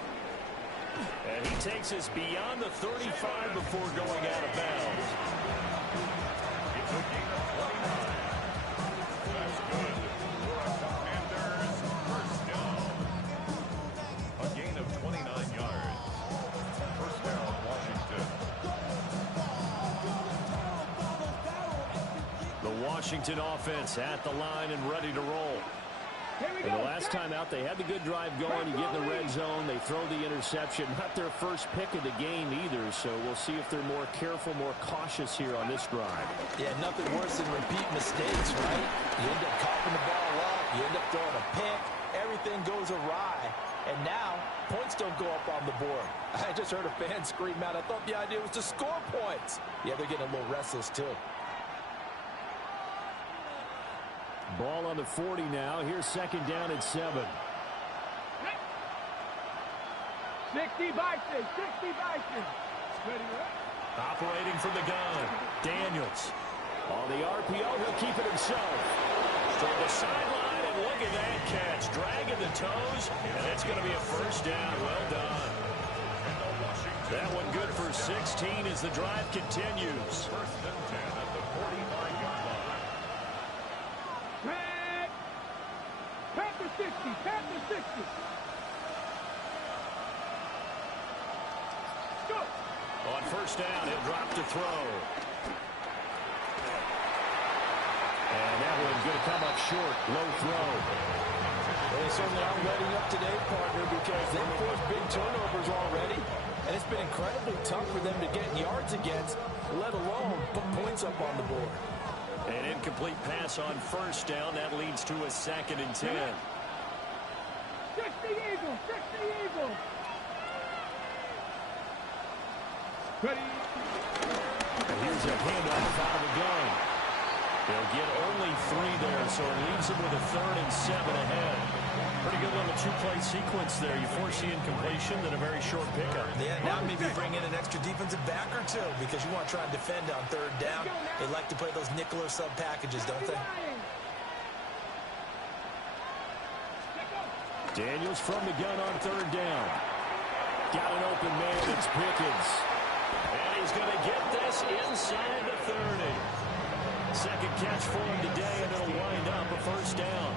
And he takes us beyond the 35 before going out of bounds. It's a gain of 29. That's good for a Commanders first down. A gain of 29 yards. First down, Washington. The Washington offense at the line and ready to roll. And the last time out, they had the good drive going. You get in the red zone. They throw the interception. Not their first pick of the game either, so we'll see if they're more careful, more cautious here on this drive. Yeah, nothing worse than repeat mistakes, right? You end up coughing the ball up. You end up throwing a pick. Everything goes awry. And now, points don't go up on the board. I just heard a fan scream out. I thought the idea was to score points. Yeah, they're getting a little restless, too. Ball on the 40 now. Here's 2nd down at 7. 60 Bison, 60 Bison. Ready, right? Operating from the gun, Daniels. On the RPO, he'll keep it himself. From the sideline, and look at that catch. Dragging the toes, and it's going to be a first down. Well done. That one good for 16 as the drive continues. 1st and 10 at the 45-yard line. Panther 60, Panther 60. Go. On 1st down, he'll drop to throw. And that one's going to come up short. Low throw. They certainly aren't letting up today, partner, because they've forced big turnovers already. And it's been incredibly tough for them to get yards against, let alone put points up on the board. An incomplete pass on 1st down. That leads to a 2nd and 10. 60 Eagles, 60 Eagles. Ready. And here's a handoff out of the gun. They'll get only 3 there, so it leaves them with a 3rd and 7 ahead. Pretty good little 2-play sequence there. You force the incompletion, then a very short pickup. Yeah, now maybe bring in an extra defensive back or two because you want to try and defend on 3rd down. They like to play those nickel or sub packages, don't they? Daniels from the gun on 3rd down. Got an open man. It's Pickens. And he's going to get this inside the 30. 2nd catch for him today, and it'll wind up a 1st down.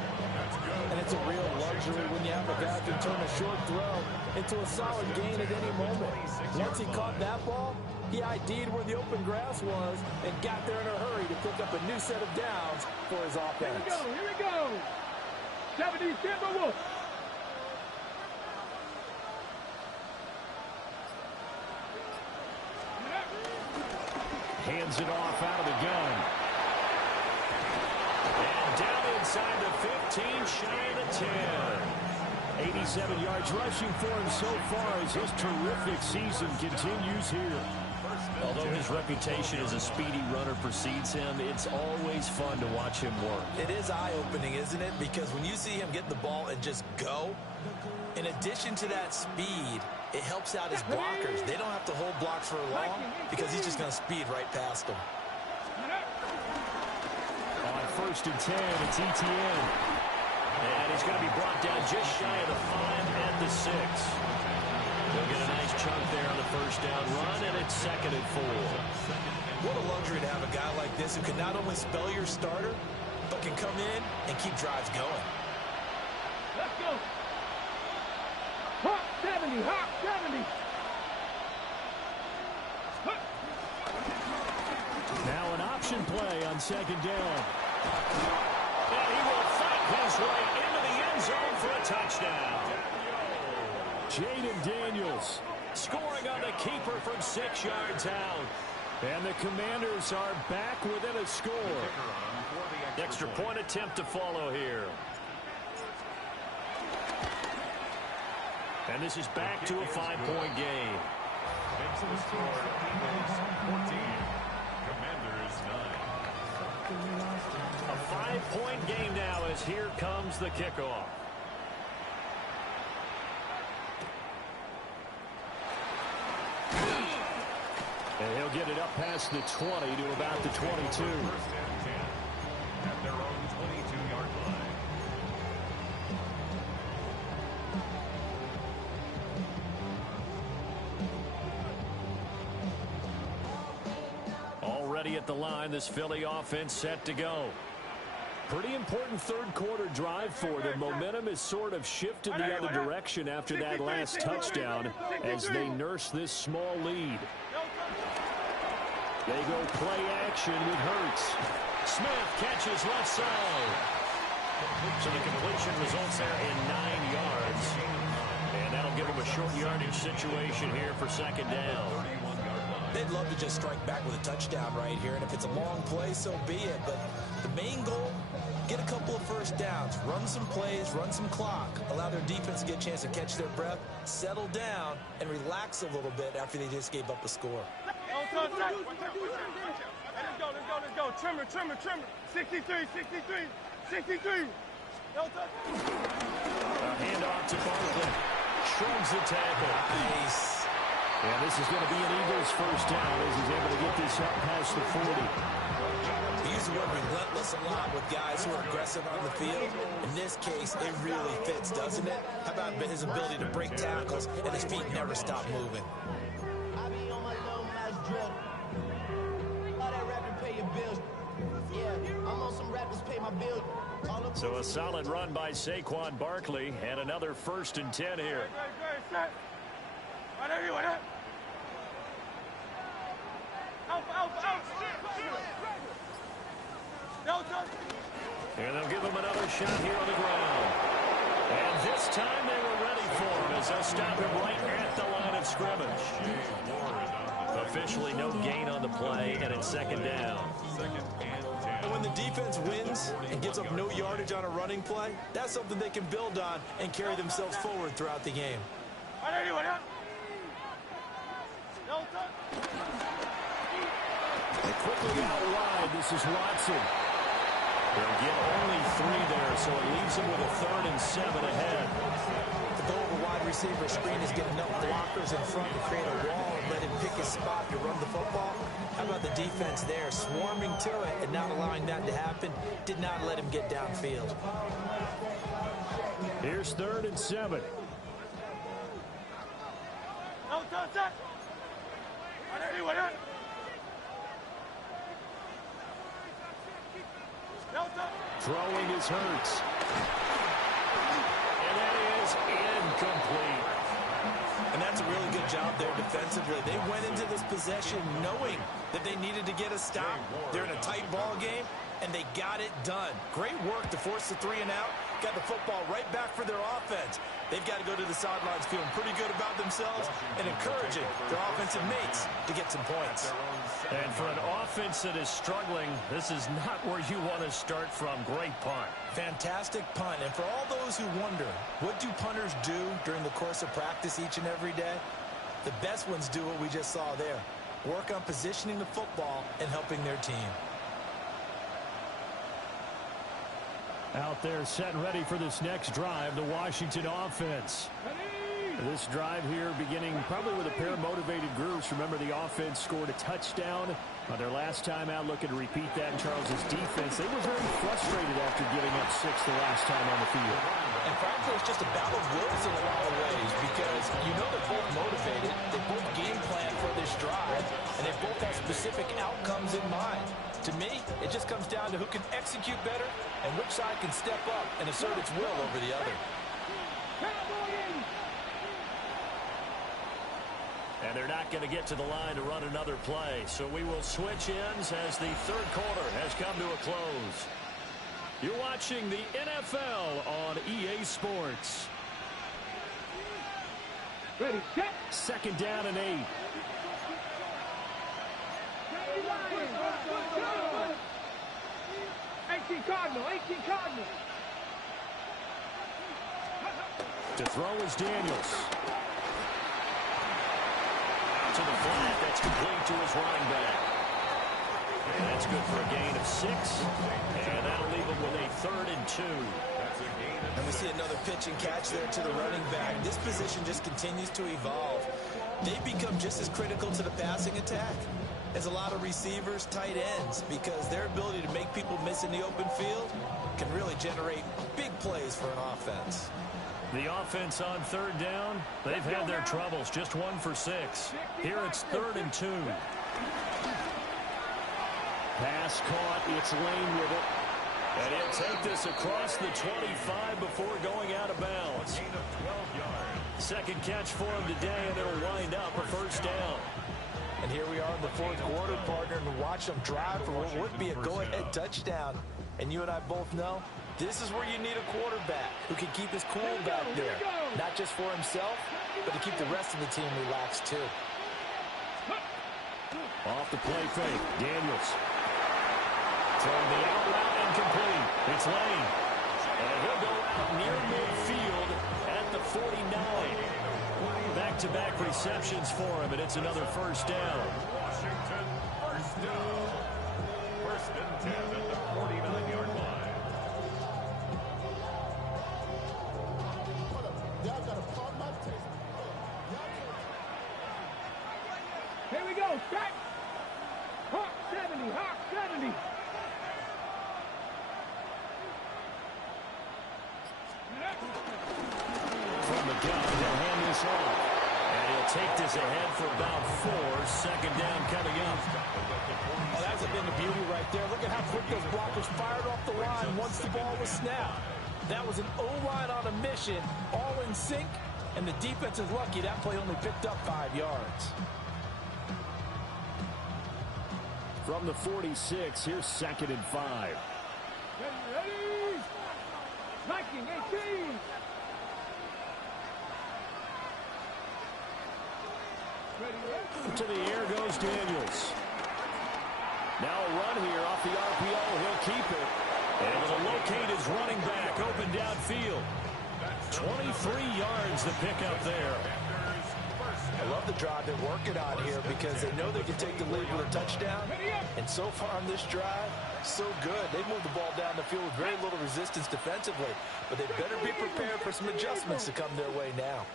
And it's a real luxury when you have a guy who can turn a short throw into a solid gain at any moment. Once he caught that ball, he ID'd where the open grass was and got there in a hurry to pick up a new set of downs for his offense. Here we go. 70 Timberwolves. Hands it off out of the gun. And down inside the 15, shy of the 10. 87 yards rushing for him so far as his terrific season continues here. Although his reputation as a speedy runner precedes him, it's always fun to watch him work. It is eye-opening, isn't it? Because when you see him get the ball and just go, in addition to that speed, it helps out his blockers. They don't have to hold blocks for long because he's just going to speed right past them. first and 10. It's Etienne. And he's going to be brought down just shy of the 5 and the 6. They'll get a nice chunk there on the first down run, and it's 2nd and 4. What a luxury to have a guy like this who can not only spell your starter, but can come in and keep drives going. Let's go. Hot 70, hot 70. Now an option play on 2nd down. And he will fight his way into the end zone for a touchdown. Jaden Daniels Scoring on the keeper from 6 yards out. and the Commanders are back within a score. Extra point attempt to follow here. And this is back to a 5-point game. Makes the score Eagles 14, Commanders 9. A 5-point game now as here comes the kickoff. And he'll get it up past the 20 to about the 22. First and 10 at their own 22-yard line. Already at the line, this Philly offense set to go. Pretty important third quarter drive for them. Momentum has sort of shifted the other direction after that last touchdown as they nurse this small lead. They go play action with Hurts. Smith catches left side. So the completion results there in 9 yards. And that'll give them a short yardage situation here for 2nd down. They'd love to just strike back with a touchdown right here, and if it's a long play, so be it. But the main goal, get a couple of first downs, run some plays, run some clock, allow their defense to get a chance to catch their breath, settle down, and relax a little bit after they just gave up a score. Let's go. Trimmer. 63. A handoff to Barkley. Shrugs the tackle. Nice. And this is going to be an Eagles first down as he's able to get this up past the 40. We use the word relentless a lot with guys who are aggressive on the field. In this case, it really fits, doesn't it? How about his ability to break tackles and his feet never stop moving? I be on my little match drill. All that rapping pay your bills. Yeah, I'm on some rappers pay my bills. So a solid run by Saquon Barkley and another 1st and 10 here. And they'll give him another shot here on the ground. And this time they were ready for him as they'll stop him right at the line of scrimmage. Officially no gain on the play, and it's 2nd down. And when the defense wins and gives up no yardage on a running play, that's something they can build on and carry themselves forward throughout the game. They quickly out wide. This is Watson. They'll get only 3 there, so it leaves them with a 3rd and 7 ahead. The goal of a wide receiver screen is get enough blockers in front to create a wall and let him pick his spot to run the football. How about the defense there, swarming to it and not allowing that to happen? Did not let him get downfield. Here's 3rd and 7. Throwing is Hurts. And that is incomplete. And that's a really good job there defensively. They went into this possession knowing that they needed to get a stop. They're in a tight ball game, and they got it done. Great work to force the 3 and out. Got the football right back for their offense. They've got to go to the sidelines feeling pretty good about themselves and encouraging their offensive mates to get some points. And for an offense that is struggling, this is not where you want to start from. Great punt. Fantastic punt. And for all those who wonder, what do punters do during the course of practice each and every day? The best ones do what we just saw there. Work on positioning the football and helping their team. Out there set and ready for this next drive, the Washington offense. This drive here beginning probably with a pair of motivated groups. Remember, the offense scored a touchdown On their last time out, looking to repeat that in Charles's defense. They were very frustrated after giving up 6 the last time on the field. And frankly, it's just a battle of wills in a lot of ways because you know they're both motivated. They both game plan for this drive, and they both have specific outcomes in mind. To me, it just comes down to who can execute better and which side can step up and assert its will over the other. And they're not going to get to the line to run another play. So we will switch ends as the third quarter has come to a close. You're watching the NFL on EA Sports. Ready, set. Second down and 8. 18 Cardinal, 18 Cardinal. To throw is Daniels. To the flat, that's complete to his running back. And that's good for a gain of 6. And that'll leave him with a 3rd and 2. And we see another pitch and catch there to the running back. This position just continues to evolve. They become just as critical to the passing attack as a lot of receivers, tight ends, because their ability to make people miss in the open field can really generate big plays for an offense. The offense on 3rd down, they've had their troubles. Just 1 for 6. Here it's 3rd and 2. Pass caught. It's Lane with it. And he'll take this across the 25 before going out of bounds. Second catch for him today, and it'll wind up a 1st down. And here we are in the 4th quarter, partner, and watch them drive for what would be a go-ahead touchdown. And you and I both know this is where you need a quarterback who can keep his cool back there. Not just for himself, but to keep the rest of the team relaxed too. Off the play fake, Daniels. Throwing the out route incomplete. It's Lane. And he'll go out near midfield at the 49. Back-to-back receptions for him, and it's another 1st down. Washington, 1st down. 1st and 10 at the 49-yard line. Here we go, strike. Hawk 70, Hawk 70. From the gun, they'll hand this off. And he'll take this ahead for about 4. 2nd down coming up. Oh, that's been the beauty right there. Look at how quick those blockers fired off the line once the ball was snapped. That was an O-line on a mission, all in sync, and the defense is lucky that play only picked up 5 yards. From the 46, here's 2nd and 5. Ready. Viking 18. To the air goes Daniels. Now a run here off the RPO. He'll keep it. And it'll locate his running back open downfield. 23 yards to pick up there. I love the drive they're working on here because they know they can take the lead with a touchdown. And so far on this drive, so good. They moved the ball down the field with very little resistance defensively. But they better be prepared for some adjustments to come their way now.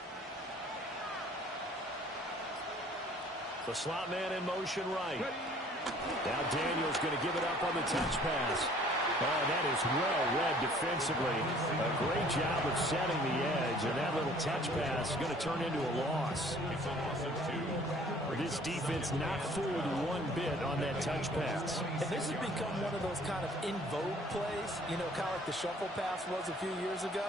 The slot man in motion right. Now Daniels going to give it up on the touch pass. Oh, that is well read defensively. A great job of setting the edge, and that little touch pass is going to turn into a loss. It's a loss of 2. This defense not fooled one bit on that touch pass. And this has become one of those kind of in vogue plays, you know, kind of like the shuffle pass was a few years ago.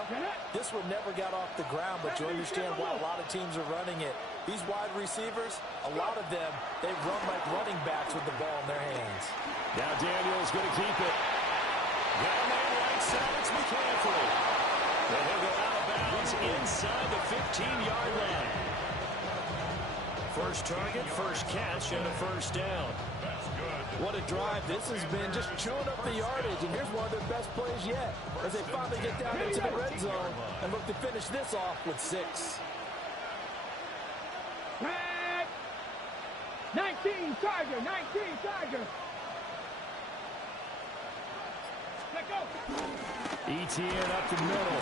This one never got off the ground, but you understand why a lot of teams are running it. These wide receivers, a lot of them, they run like running backs with the ball in their hands. Now Daniels going to keep it. Got a man right side, it's McCaffrey. And he'll go out of bounds inside the 15-yard line. First target, first catch, and a 1st down. That's good. What a drive this has been, just chewing up the yardage, and here's one of their best plays yet as they finally get down into the red zone and look to finish this off with 6. 19 Tiger, 19 Tiger. Let go. ETN up the middle.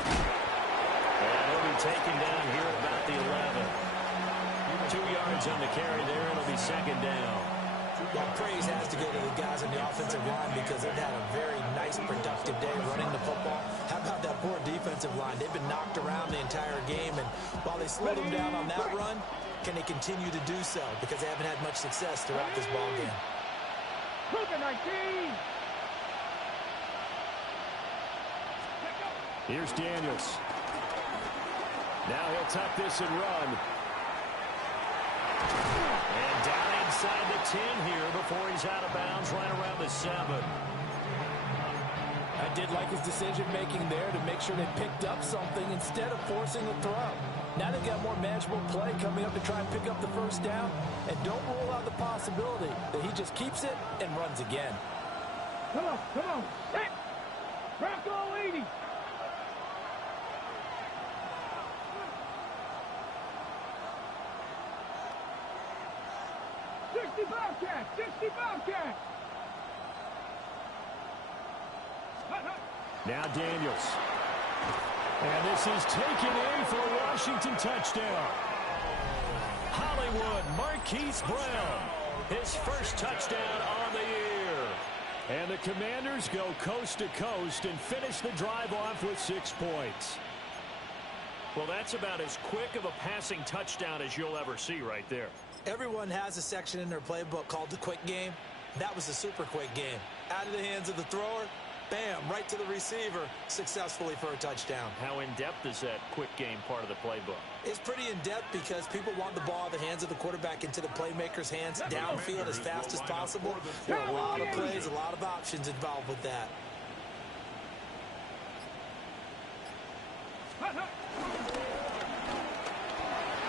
And he'll be taken down here at about the 11. 2 yards on the carry there. It'll be 2nd down. Well, praise has to go to the guys on the offensive line because they've had a very nice, productive day running the football. How about that poor defensive line? They've been knocked around the entire game, and while they slowed them down on that run, can they continue to do so? Because they haven't had much success throughout this ball game. Here's Daniels. Now he'll tuck this and run. And down inside the 10 here before he's out of bounds right around the 7. I did like his decision-making there to make sure they picked up something instead of forcing a throw. Now they've got more manageable play coming up to try and pick up the first down. And don't rule out the possibility that he just keeps it and runs again. Come on. Hit. Bronco 80. 60 Bobcats! Now Daniels. And this is taken in for a Washington touchdown. Hollywood Marquise Brown, his first touchdown on the year. And the Commanders go coast to coast and finish the drive off with 6 points. Well, that's about as quick of a passing touchdown as you'll ever see right there. Everyone has a section in their playbook called the quick game. That was the super quick game. Out of the hands of the thrower, bam, right to the receiver, successfully for a touchdown. How in-depth is that quick game part of the playbook? It's pretty in-depth because people want the ball out of the hands of the quarterback into the playmaker's hands downfield as fast as possible. There are a lot of plays, a lot of options involved with that.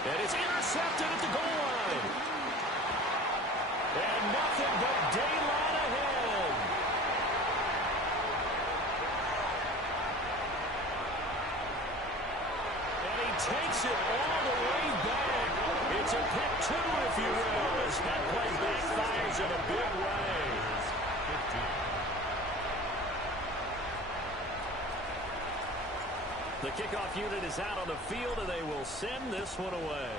And it's intercepted at the goal line. And nothing but daylight ahead. And he takes it all the way back. It's a pick 2, if you will, as that play backfires in a big way. The kickoff unit is out on the field, and they will send this one away.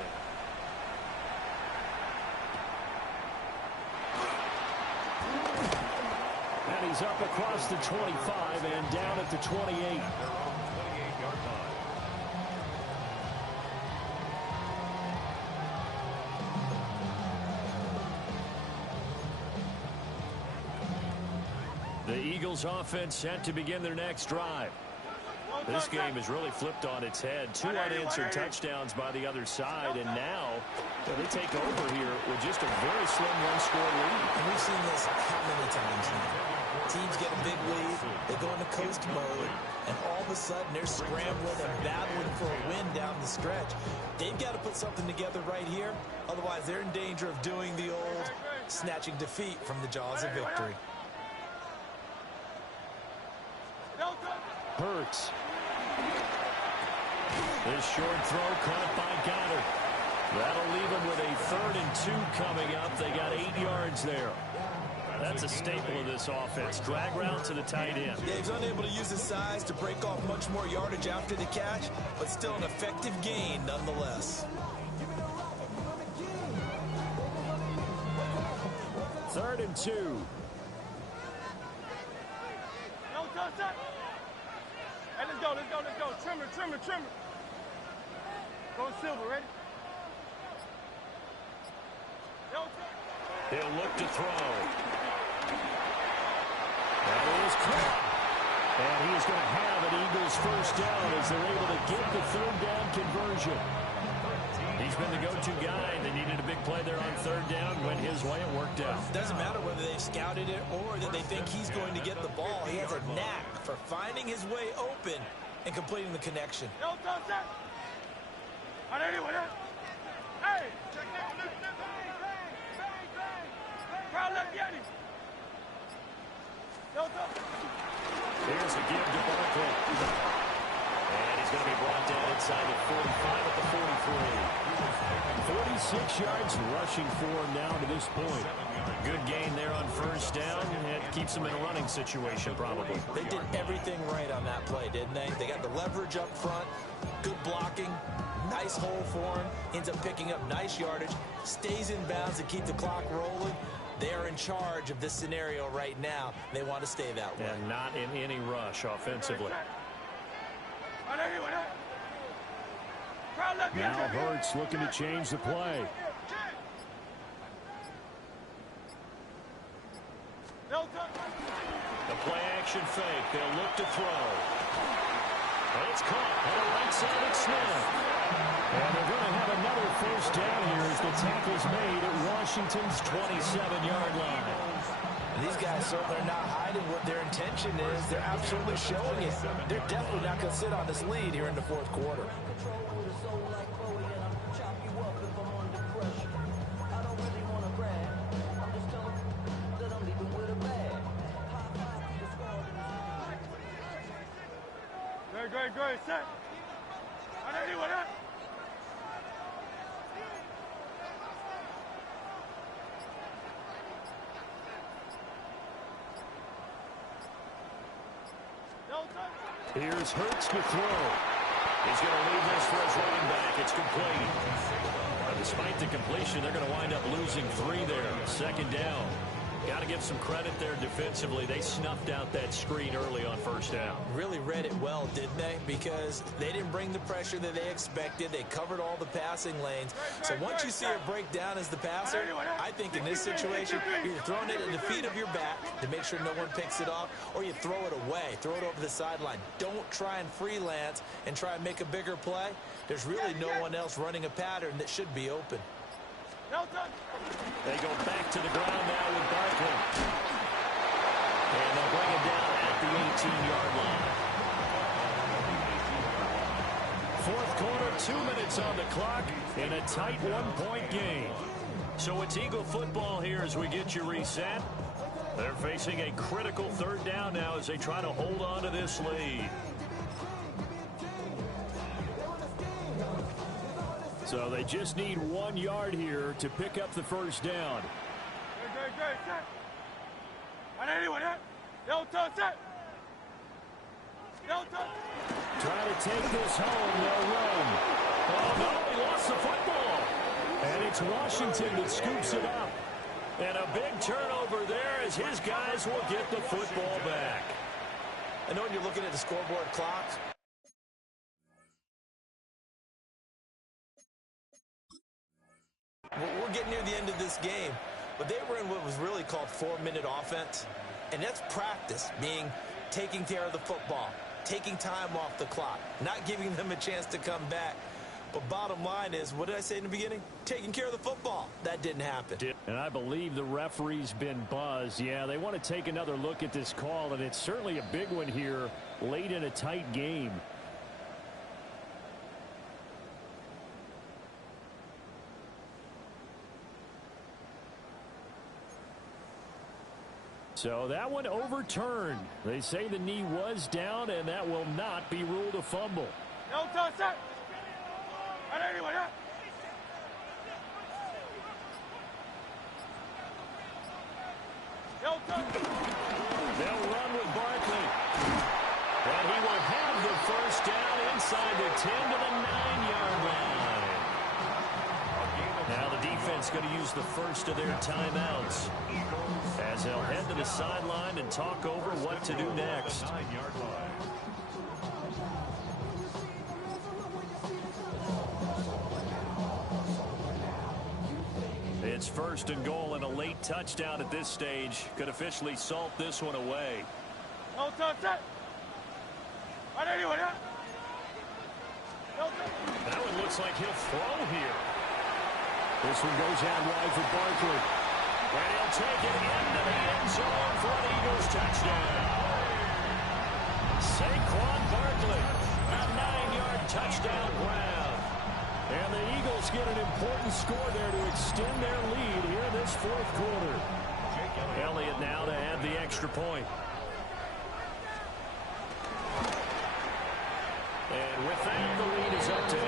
And he's up across the 25 and down at the 28. They're on the 28-yard line. The Eagles offense set to begin their next drive. This game has really flipped on its head. 2 unanswered touchdowns by the other side, and now they take over here with just a very slim one-score lead. And we've seen this how many times now? Teams get a big lead, they go into coast mode, and all of a sudden they're scrambling and battling for a win down the stretch. They've got to put something together right here, otherwise they're in danger of doing the old snatching defeat from the jaws of victory. Hurts. This short throw caught by Goddard. That'll leave them with a 3rd and 2 coming up. They got 8 yards there. That's a staple of this offense. Drag route to the tight end. Yeah, he's unable to use his size to break off much more yardage after the catch, but still an effective gain nonetheless. 3rd and 2. Hey, let's go. Trimmer. Go Silver, ready? He'll look to throw. That is caught. And he is going to have an Eagles first down as they're able to get the 3rd down conversion. He's been the go-to guy. They needed a big play there on 3rd down. Went his way. It worked out. Doesn't matter whether they've scouted it or that they think he's going to get the ball. He has a knack for finding his way open and completing the connection. Hey! Crowd left Yeti! Here's a give to Barkley. And he's going to be brought down inside the 45 at the 43. 46 yards rushing for him now to this point. Good gain there on 1st down. It keeps them in a running situation probably. They did everything right on that play, didn't they? They got the leverage up front, good blocking, nice hole for him, ends up picking up nice yardage, stays in bounds to keep the clock rolling. They are in charge of this scenario right now. They want to stay that way. And not in any rush offensively. Now Hurts looking to change the play. The play action fake. They'll look to throw. It's caught on the right side of Smith. And they're going to have another first down here as the tackle's made at Washington's 27-yard line. And these guys certainly are not hiding what their intention is. They're absolutely showing it. They're definitely not going to sit on this lead here in the fourth quarter. Great, set. Anyone up? Here's Hurts to throw. He's going to leave this for his running back. It's complete. Despite the completion, they're going to wind up losing 3 there. Second down. Got to give some credit there defensively. They snuffed out that screen early on first down. Really read it well, didn't they? Because they didn't bring the pressure that they expected. They covered all the passing lanes. So once you see it break down as the passer, I think in this situation, you're throwing it at the feet of your back to make sure no one picks it off, or you throw it away, throw it over the sideline. Don't try and freelance and try and make a bigger play. There's really no one else running a pattern that should be open. They go back to the ground now with Barkley. And they'll bring him down at the 18-yard line. Fourth quarter, 2 minutes on the clock in a tight one-point game. So it's Eagle football here as we get you reset. They're facing a critical third down now as they try to hold on to this lead. So they just need 1 yard here to pick up the first down. Great, set. Anyone up? Set. Trying to take this home, they'll run. Oh, no, he lost the football. And it's Washington that scoops it up. And a big turnover there as his guys will get the football back. I know when you're looking at the scoreboard clock, we're getting near the end of this game, but they were in what was really called 4-minute offense, and that's practice, being taking care of the football, taking time off the clock, not giving them a chance to come back. But bottom line is, what did I say in the beginning? Taking care of the football. That didn't happen. And I believe the referee's been buzzed. Yeah, they want to take another look at this call, and it's certainly a big one here late in a tight game. So that one overturned. They say the knee was down, and that will not be ruled a fumble. Set. Anyone up? They'll run with Barkley. And he will have the first down inside the 10 to the 9-yard line. Now the defense going to use the first of their timeouts as they'll head to the sideline and talk over what to do next. It's first and goal, and a late touchdown at this stage could officially salt this one away. Set. Anyone up? That one looks like he'll throw here. This one goes out wide for Barkley. And he'll take it into the end zone for an Eagles touchdown. Saquon Barkley, a 9-yard touchdown grab. And the Eagles get an important score there to extend their lead here this fourth quarter. Elliott now to add the extra point. And with that, the lead is up to 8.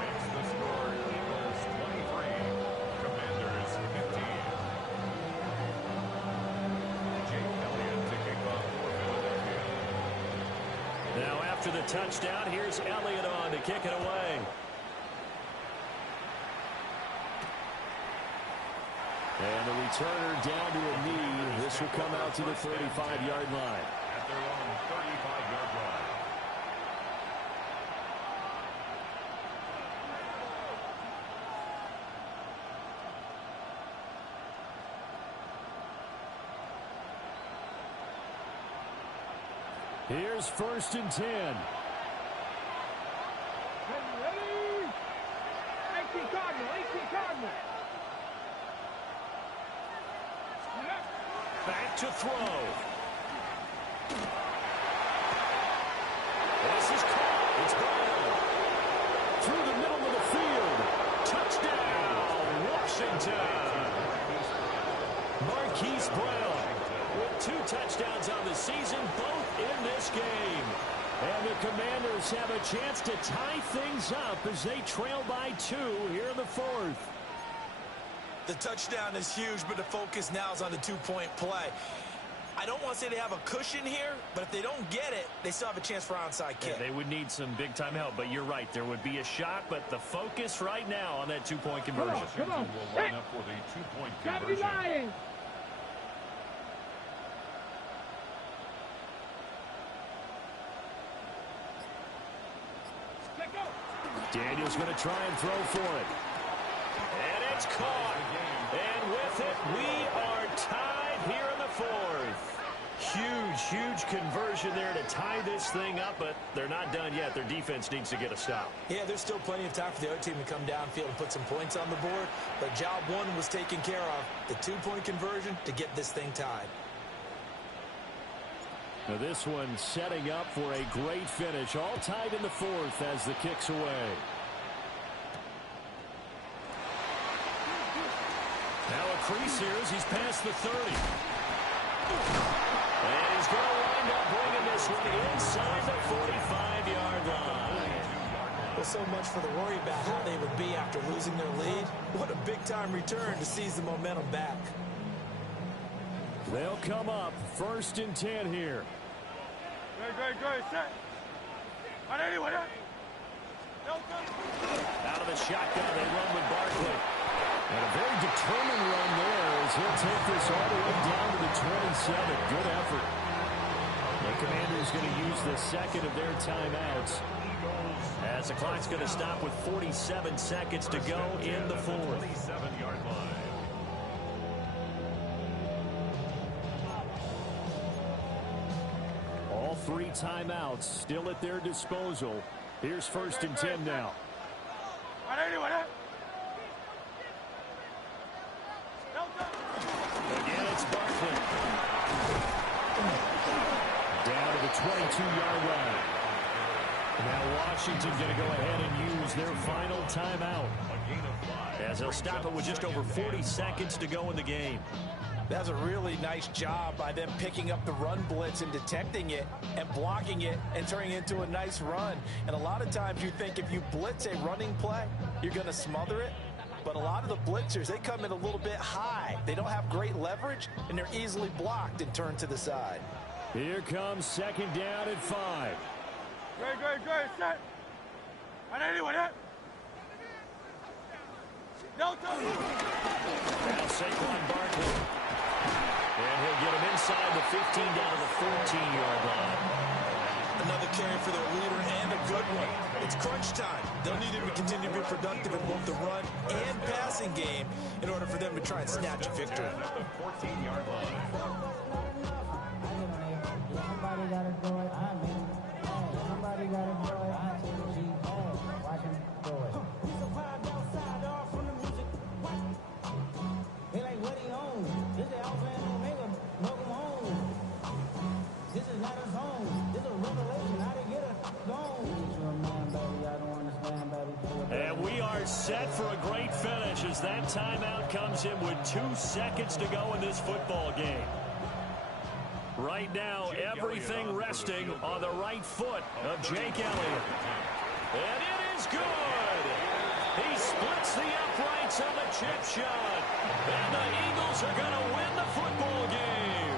Makes the score Eagles 23, Commanders 15. Jake Elliott to kick off for Philadelphia. Now after the touchdown, here's Elliott on to kick it away. returner down to a knee. This will come out to the 35-yard line. At their own 35-yard line. Here's 1st and 10. Ready? 18 Cardinal, 18 Cardinal. Back to throw. This is caught. It's gone. Through the middle of the field. Touchdown, Washington. Marquise Brown with 2 touchdowns on the season, both in this game. And the Commanders have a chance to tie things up as they trail by 2 here in the 4th. The touchdown is huge, but the focus now is on the 2-point play. I don't want to say they have a cushion here, but if they don't get it, they still have a chance for onside kick. Yeah, they would need some big-time help, but you're right. There would be a shot, but the focus right now on that 2-point conversion. Come on. Will line up for the 2-point 70 conversion. Lions. Let go. Daniel's going to try and throw for it. And it's caught. And with it, we are tied here in the 4th. Huge conversion there to tie this thing up, but they're not done yet. Their defense needs to get a stop. Yeah, there's still plenty of time for the other team to come downfield and put some points on the board, but job 1 was taken care of. The 2-point conversion to get this thing tied. Now this one setting up for a great finish. All tied in the 4th as the kick's away. Now a crease here as he's past the 30. And he's going to wind up bringing this one inside the 45-yard line. Well, so much for the worry about how they would be after losing their lead. What a big-time return to seize the momentum back. They'll come up 1st and 10 here. Good. Set. Out of the shotgun, they run with Barkley. And a very determined run there as he'll take this all the way down to the 27. Good effort. The Commanders going to use the second of their timeouts as the clock's going to stop with 47 seconds to go in the 4th. 27-yard line. All 3 timeouts still at their disposal. Here's 1st and 10 now. Again, it's Barkley. Down to the 22-yard line. Now Washington going to go ahead and use their final timeout as they'll stop it with just over 40 seconds to go in the game. That's a really nice job by them picking up the run blitz and detecting it and blocking it and turning it into a nice run. And a lot of times you think if you blitz a running play, you're going to smother it. But a lot of the blitzers, they come in a little bit high. They don't have great leverage, and they're easily blocked and turned to the side. Here comes 2nd down at 5. Good. Set. Now Saquon Barkley. And he'll get him inside the 15 down to the 14-yard line. Another carry for their leader and a good one. It's crunch time. They'll need him to continue to be productive in both the run and passing game in order for them to try and snatch a victory. At the 14-yard line. Somebody gotta do it. I mean, somebody gotta do it. I watch him do it. They like, what he owns? This is Alpha Omega. Welcome home. This is not his home. This is a revelation. How to get a gone. And we are set for a great finish as that timeout comes in with 2 seconds to go in this football game. Right now, everything resting on the right foot of Jake Elliott. And it is good. He splits the uprights on the chip shot. And the Eagles are going to win the football game.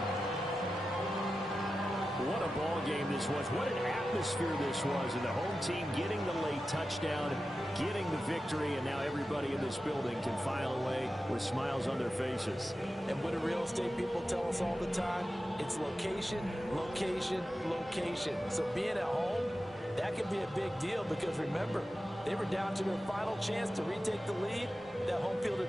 What a ball game this was. What an atmosphere this was. And the home team getting the late touchdown, getting the victory, and now everybody in this building can file away with smiles on their faces. And what do real estate people tell us all the time? It's location, location, location. So being at home, that can be a big deal because remember, they were down to their final chance to retake the lead. That home field advantage